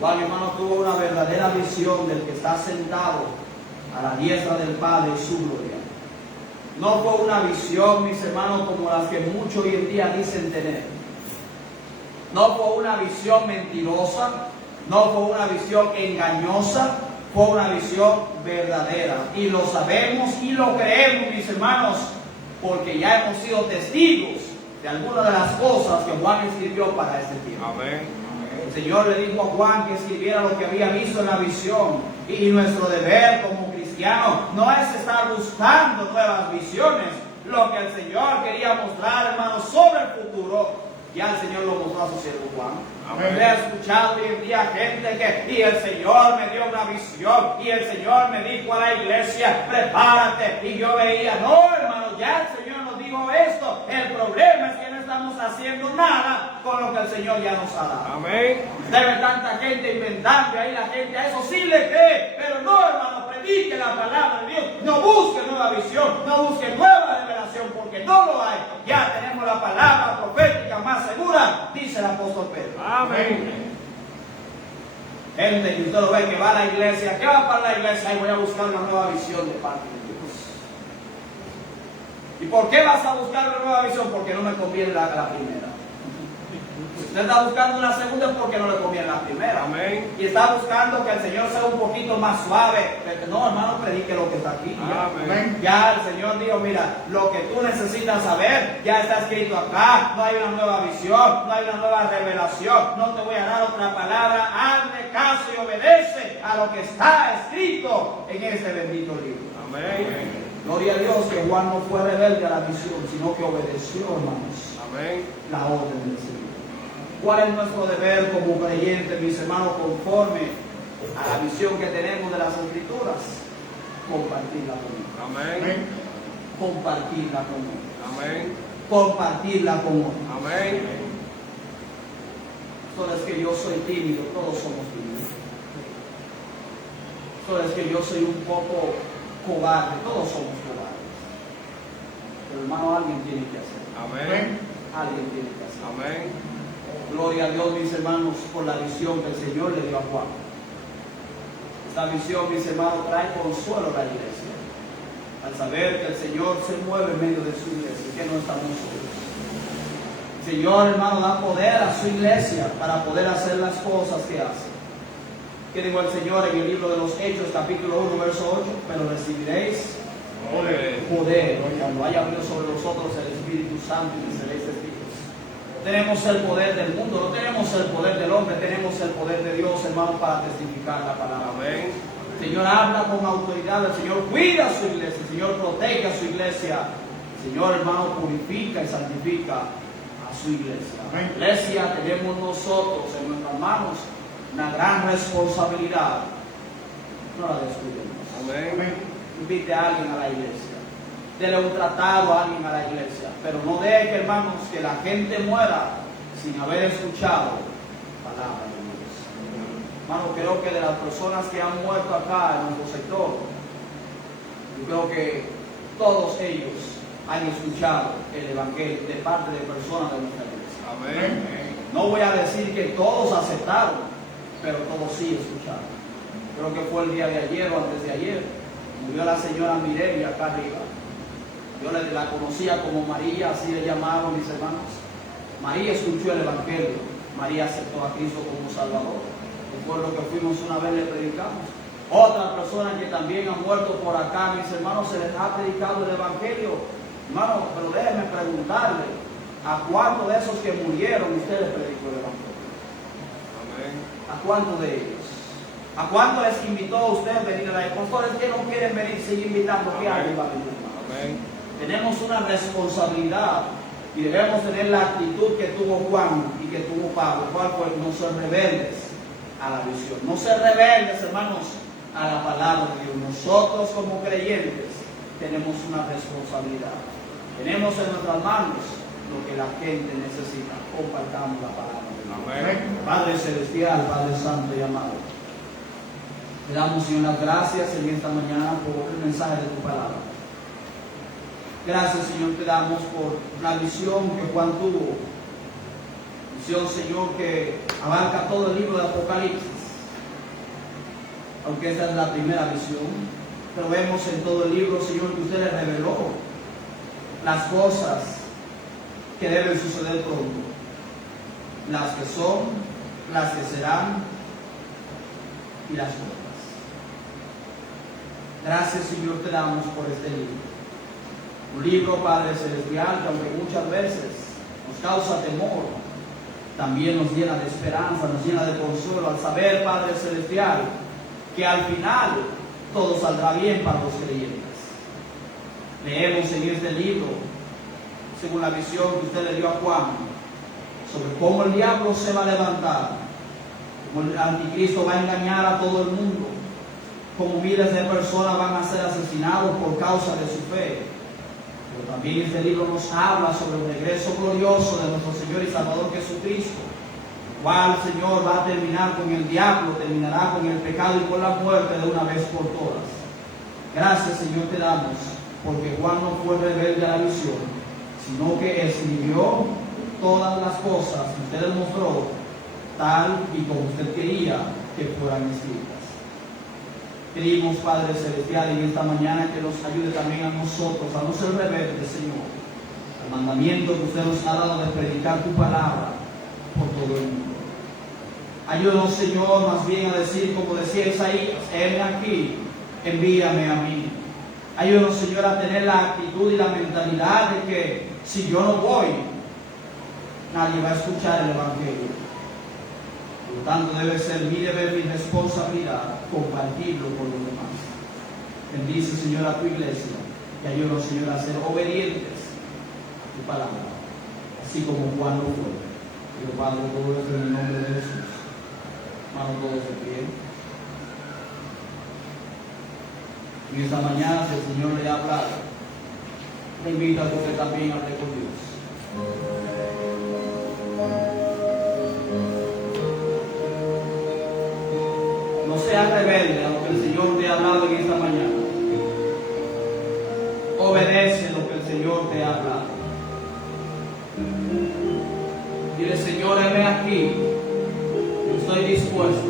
Juan, hermano, tuvo una verdadera visión del que está sentado a la diestra del Padre y su gloria. No fue una visión, mis hermanos, como las que muchos hoy en día dicen tener. No fue una visión mentirosa, no fue una visión engañosa, fue una visión verdadera. Y lo sabemos y lo creemos, mis hermanos, porque ya hemos sido testigos de algunas de las cosas que Juan escribió para este tiempo. Amén. El Señor le dijo a Juan que escribiera lo que había visto en la visión. Y nuestro deber como cristianos no es estar buscando nuevas visiones. Lo que el Señor quería mostrar, hermanos, sobre el futuro, ya el Señor lo mostró a su siervo Juan. Amén. He escuchado hoy en día gente que, y el Señor me dio una visión, y el Señor me dijo a la iglesia, prepárate, y yo veía, no, hermano, ya el Señor nos dijo esto. El problema es que no estamos haciendo nada con lo que el Señor ya nos ha dado. Amén. Usted ve tanta gente inventando, y ahí la gente a eso sí le cree, pero no, hermano, predique la palabra de Dios, no busque nueva visión, no busque nueva revelación, porque no lo hay. Ya tenemos la palabra profética más segura, dice el apóstol Pedro. Amén. Gente que usted lo ve que va a la iglesia, ¿qué va para la iglesia? Ahí voy a buscar una nueva visión de parte de Dios. ¿Y por qué vas a buscar una nueva visión? Porque no me conviene la primera. Usted está buscando una segunda porque no le conviene la primera. Amén. Y está buscando que el Señor sea un poquito más suave. No, hermano, predique lo que está aquí. Amén. Ya el Señor dijo, mira, lo que tú necesitas saber ya está escrito acá. No hay una nueva visión, no hay una nueva revelación. No te voy a dar otra palabra. Hazle caso y obedece a lo que está escrito en este bendito libro. Amén. Gloria a Dios que Juan no fue rebelde a la visión, sino que obedeció, hermanos, Amén. la orden del Señor. ¿Cuál es nuestro deber como creyentes, mis hermanos, conforme a la visión que tenemos de las Escrituras? Compartirla con otros. Amén. Compartirla con otros. Amén. Compartirla con otros. Amén. Solo es que yo soy tímido, todos somos tímidos. Solo es que yo soy un poco cobarde, todos somos cobardes. Pero hermano, alguien tiene que hacerlo. Amén. Alguien tiene que hacerlo. Amén. Gloria a Dios, mis hermanos, por la visión que el Señor le dio a Juan. Esta visión, mis hermanos, trae consuelo a la iglesia, al saber que el Señor se mueve en medio de su iglesia y que no estamos solos. El Señor, hermano, da poder a su iglesia para poder hacer las cosas que hace. ¿Qué dijo el Señor en el libro de los Hechos, capítulo 1, verso 8? Pero recibiréis poder cuando haya venido sobre vosotros el Espíritu Santo y seréis testigos. No tenemos el poder del mundo, no tenemos el poder del hombre, tenemos el poder de Dios, hermano, para testificar la palabra. Amén. El Señor habla con autoridad, el Señor cuida a su iglesia, el Señor protege a su iglesia, el Señor, hermano, purifica y santifica a su iglesia. Amén. Iglesia, tenemos nosotros en nuestras manos una gran responsabilidad. No la descuidemos. Amén. Invite a alguien a la iglesia, dele un tratado a alguien a la iglesia, pero no deje, hermanos, que la gente muera sin haber escuchado palabra de Dios. Hermano, creo que de las personas que han muerto acá en nuestro sector, yo creo que todos ellos han escuchado el evangelio de parte de personas de nuestra iglesia. Amén. No voy a decir que todos aceptaron, pero todos sí escucharon. Creo que fue el día de ayer o antes de ayer. Murió la señora Mireya acá arriba. Yo la conocía como María, así le llamaban mis hermanos. María escuchó el evangelio. María aceptó a Cristo como Salvador. Y fue lo que fuimos una vez le predicamos. Otras personas que también han muerto por acá, mis hermanos, se les ha predicado el evangelio. Hermano, pero déjenme preguntarle, ¿a cuántos de esos que murieron usted les predicó el evangelio? Amén. ¿A cuántos de ellos? ¿A cuánto les invitó a usted a venir a la iglesia? Pastores que no quieren venir, sigue invitando. ¿Qué alguien va a venir? Amén. Tenemos una responsabilidad y debemos tener la actitud que tuvo Juan y que tuvo Pablo. ¿Cuál fue? No ser rebeldes a la visión. No ser rebeldes, hermanos, a la palabra de Dios. Nosotros como creyentes tenemos una responsabilidad. Tenemos en nuestras manos lo que la gente necesita. Compartamos la palabra de Dios. Amén. Padre Celestial, Padre Santo y amado, te damos, Señor, las gracias en esta mañana por el mensaje de tu palabra. Gracias, Señor, te damos por la visión que Juan tuvo. Visión, Señor, que abarca todo el libro de Apocalipsis. Aunque esta es la primera visión, pero vemos en todo el libro, Señor, que usted le reveló las cosas que deben suceder pronto. Las que son, las que serán y las nuevas. Gracias, Señor, te damos por este libro. Un libro, Padre Celestial, que aunque muchas veces nos causa temor, también nos llena de esperanza, nos llena de consuelo al saber, Padre Celestial, que al final todo saldrá bien para los creyentes. Leemos en este libro, según la visión que usted le dio a Juan, sobre cómo el diablo se va a levantar, cómo el anticristo va a engañar a todo el mundo, como miles de personas van a ser asesinados por causa de su fe. Pero también este libro nos habla sobre el regreso glorioso de nuestro Señor y Salvador Jesucristo, el cual, Señor, va a terminar con el diablo, terminará con el pecado y con la muerte de una vez por todas. Gracias, Señor, te damos, porque Juan no fue rebelde a la visión, sino que escribió todas las cosas que usted le mostró, tal y como usted quería que fueran escritas. Pedimos, Padre Celestial, en esta mañana que nos ayude también a nosotros a no ser rebeldes, Señor, al mandamiento que usted nos ha dado de predicar tu palabra por todo el mundo. Ayúdanos, Señor, más bien a decir, como decía Isaías, heme aquí, envíame a mí. Ayúdanos, Señor, a tener la actitud y la mentalidad de que si yo no voy, nadie va a escuchar el evangelio. Por lo tanto, debe ser mi deber, mi responsabilidad, compartirlo con los demás. Bendice, Señor, a tu iglesia y ayúdanos, Señor, a ser obedientes a tu palabra, así como Juan lo fue. Dios Padre, todo esto en el nombre de Jesús. Hermanos, todos de pie. En esta mañana, si el Señor le ha hablado, le invito a que usted también hable con Dios. No sea rebelde a lo que el Señor te ha hablado en esta mañana. Obedece lo que el Señor te ha hablado. Dile, Señor, heme aquí. Yo estoy dispuesto.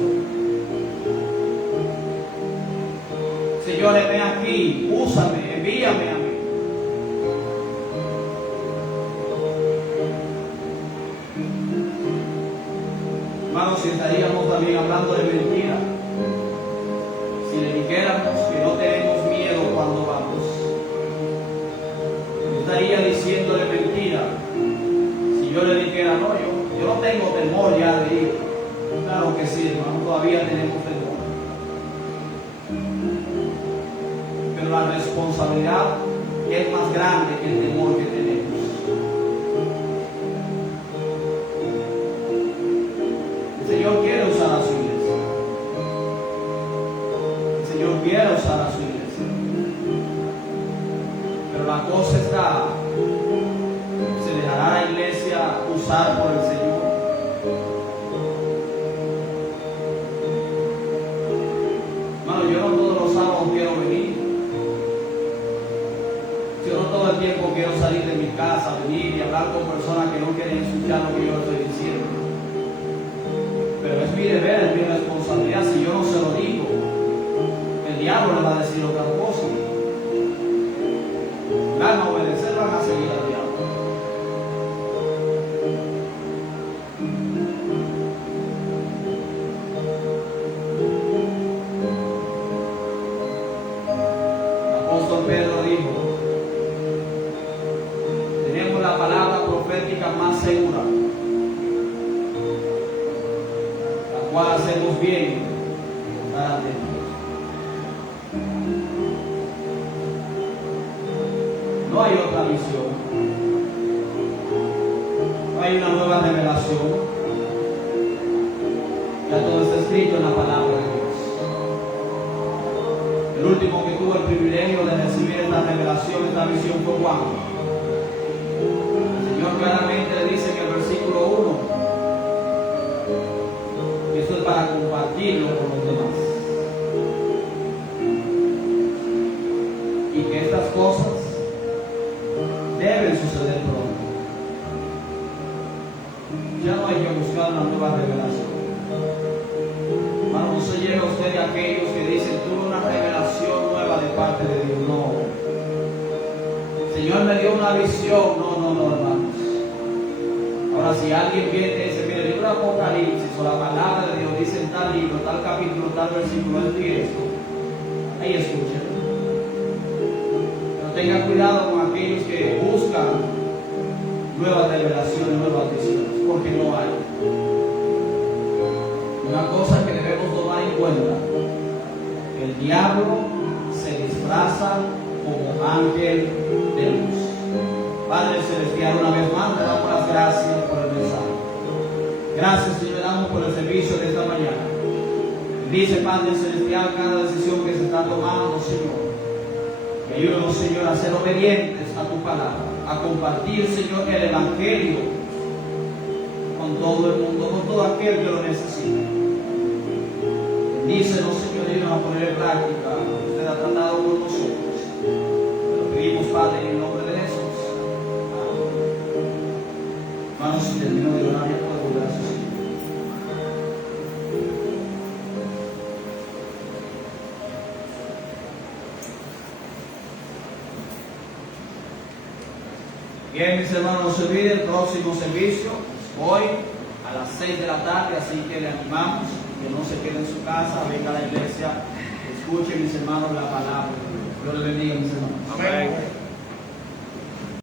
Señor, ven aquí, úsame, envíame a mí. Hermanos, si estaríamos también hablando de mentira, si le dijéramos que no tenemos miedo cuando vamos, estaría diciéndole mentira. Si yo le dijera, no, yo no tengo temor ya de ir. Claro que sí, hermano, todavía tenemos temor. Pero la responsabilidad es más grande que el temor que tenemos. El Señor quiere usar a su iglesia. El Señor quiere usar a su iglesia. Pero la cosa está, ¿se dejará la iglesia usar por el Señor? Hermano, yo no todos los sábados quiero venir. Yo no todo el tiempo quiero salir de mi casa, venir y hablar con personas que no quieren escuchar lo que yo estoy diciendo. Pero es mi deber, es mi responsabilidad. Si yo no se lo digo, el diablo le va a decir otra cosa. Van a obedecer, van a seguir al diablo. El apóstol Pedro dijo: tenemos la palabra profética más segura, la cual hacemos bien en estar atentos. No hay otra visión, no hay una nueva revelación. Ya todo está escrito en la palabra de Dios. El último que tuvo el privilegio de recibir esta revelación, esta visión, fue Juan. El Señor claramente le dice en el versículo 1 que esto es para compartirlo con los demás, y que estas cosas deben suceder pronto. Ya no hay que buscar una nueva revelación. Hermano, no se lleve usted de aquellos que dicen: tuve una revelación nueva de parte de Dios. No. El Señor me dio una visión. No, hermanos. Ahora, si alguien viene y dice: mire, el libro de Apocalipsis o la palabra de Dios dice en tal libro, tal capítulo, tal versículo, es esto, ahí escuchen. Tenga cuidado con aquellos que buscan nuevas revelaciones, nuevas visiones, porque no hay. Una cosa que debemos tomar en cuenta: el diablo se disfraza como ángel de luz. Padre Celestial, una vez más te damos las gracias por el mensaje. Gracias, Señor, le damos por el servicio de esta mañana. Dice, Padre Celestial, cada decisión que se está tomando, Señor, ayúdanos, Señor, a ser obedientes a tu palabra, a compartir, Señor, el Evangelio con todo el mundo, con todo aquel que lo necesita. Bendícenos, Señor, ayúdanos a poner en práctica lo que usted ha tratado con nosotros. Te lo pedimos, Padre, en el nombre de Jesús. Amén. Hermanos, si termino de orar, ya puedo volver a su sitio. Bien, mis hermanos, no se olviden, el próximo servicio hoy a las 6 de la tarde, así que le animamos que no se quede en su casa, venga a la iglesia, escuchen, mis hermanos, la palabra. Dios les bendiga, mis hermanos. Amén.